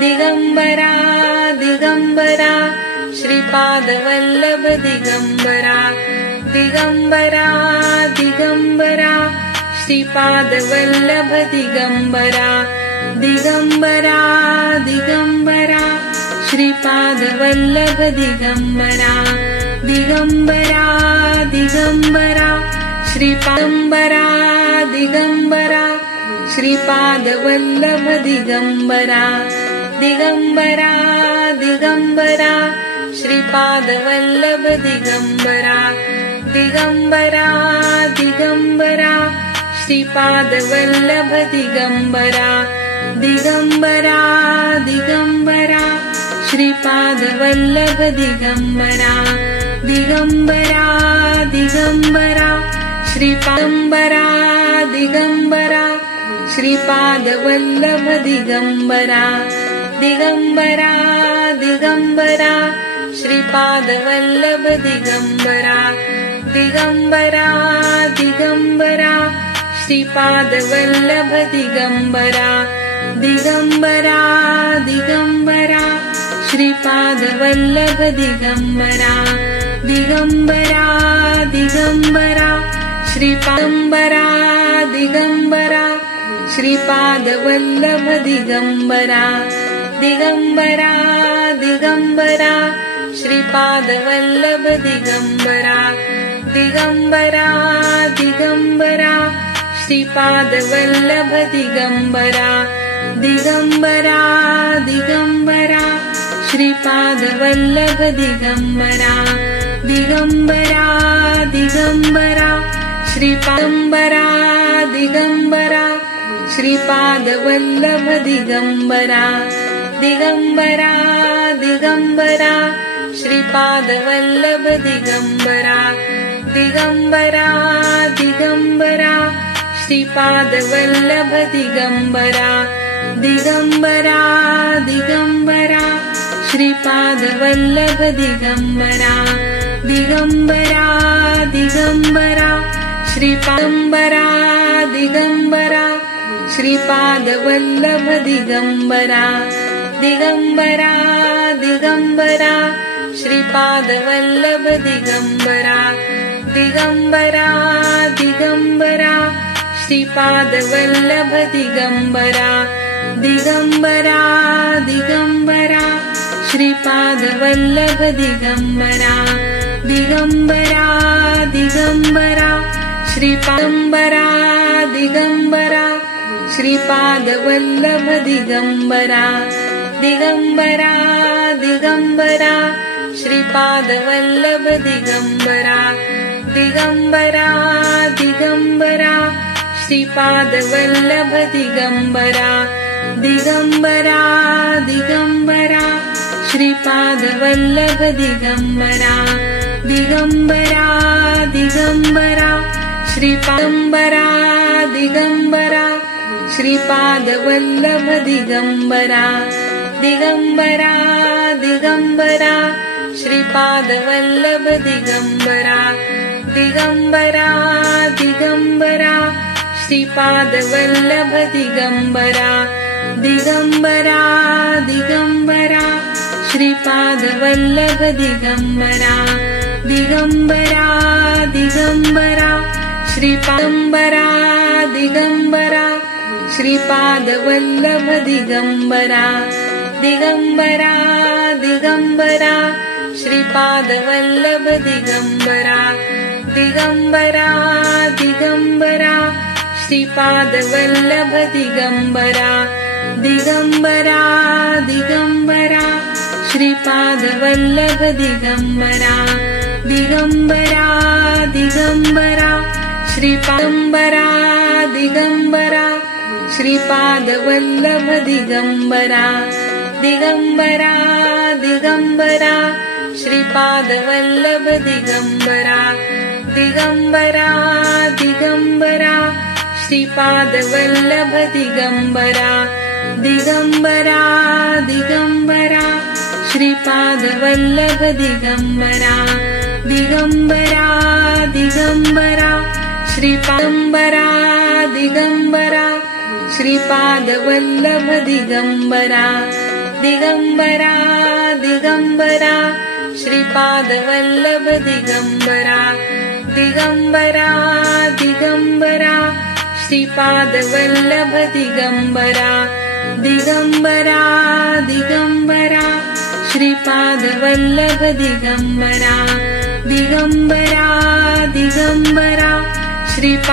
Digambara Digambara Shripad Vallabh Digambara Digambara Digambara Shripad Vallabh Digambara Digambara Digambara Shripad Vallabh Digambara Digambara Digambara श्रीपादंबरा Digambara Shripad Vallabh Digambara Digambara Digambara Shripad Vallabh Digambara Digambara Digambara Shripad Vallabh Digambara Digambara Digambara Shripad Vallabh Digambara Digambara Digambara श्रीपादंबरा Digambara Shripad Vallabh Digambara Digambara Digambara Shripad Vallabh Digambara Digambara Digambara Shripad Vallabh Digambara Digambara Digambara Shripad Vallabh Digambara Digambara Digambara श्रीपादंबरा Digambara Shripad Vallabh Digambara Digambara Digambara Shripad Vallabh Digambara Digambara Digambara Shripad Vallabh Digambara Digambara Digambara Shripad Vallabh Digambara Digambara Digambara श्रीपादंबरा Digambara Shripad Vallabh Digambara Digambara Digambara Shripad Vallabh Digambara Digambara Digambara Shripad Vallabh Digambara Digambara Digambara Shripad Vallabh Digambara Digambara Digambara श्रीपादंबरा Digambara Shripad Vallabh Digambara Digambara Digambara Shripad Vallabh Digambara Digambara Digambara Shripad Vallabh Digambara Digambara Digambara Shripad Vallabh Digambara Digambara Digambara श्रीपादंबरा Digambara Shripad Vallabh Digambara Digambara Digambara Shripad Vallabh Digambara Digambara Digambara Shripad Vallabh Digambara Digambara Digambara Shripad Vallabh Digambara Digambara Digambara श्रीपादंबरा Digambara Shripad Vallabh Digambara Digambara Digambara Shripad Vallabh Digambara Digambara Digambara Shripad Vallabh Digambara Digambara Digambara Shripad Vallabh Digambara Digambara Digambara श्रीपादंबरा Digambara Shripad Vallabh Digambara Digambara Digambara Shripad Vallabh Digambara Digambara Digambara Shripad Vallabh Digambara Digambara Digambara Shripad Vallabh Digambara Digambara Digambara श्रीपादंबरा Digambara Shripad Vallabh Digambara Digambara Digambara Shripad Vallabh Digambara Digambara Digambara Shripad Vallabh Digambara Digambara Digambara Shripad Vallabh Digambara Digambara Digambara श्रीपादंबरा Digambara Shripad Vallabh Digambara Digambara Digambara Shripad Vallabh Digambara Digambara Digambara Shripad Vallabh Digambara Digambara Digambara Shripad Vallabh Digambara Digambara Digambara Shripad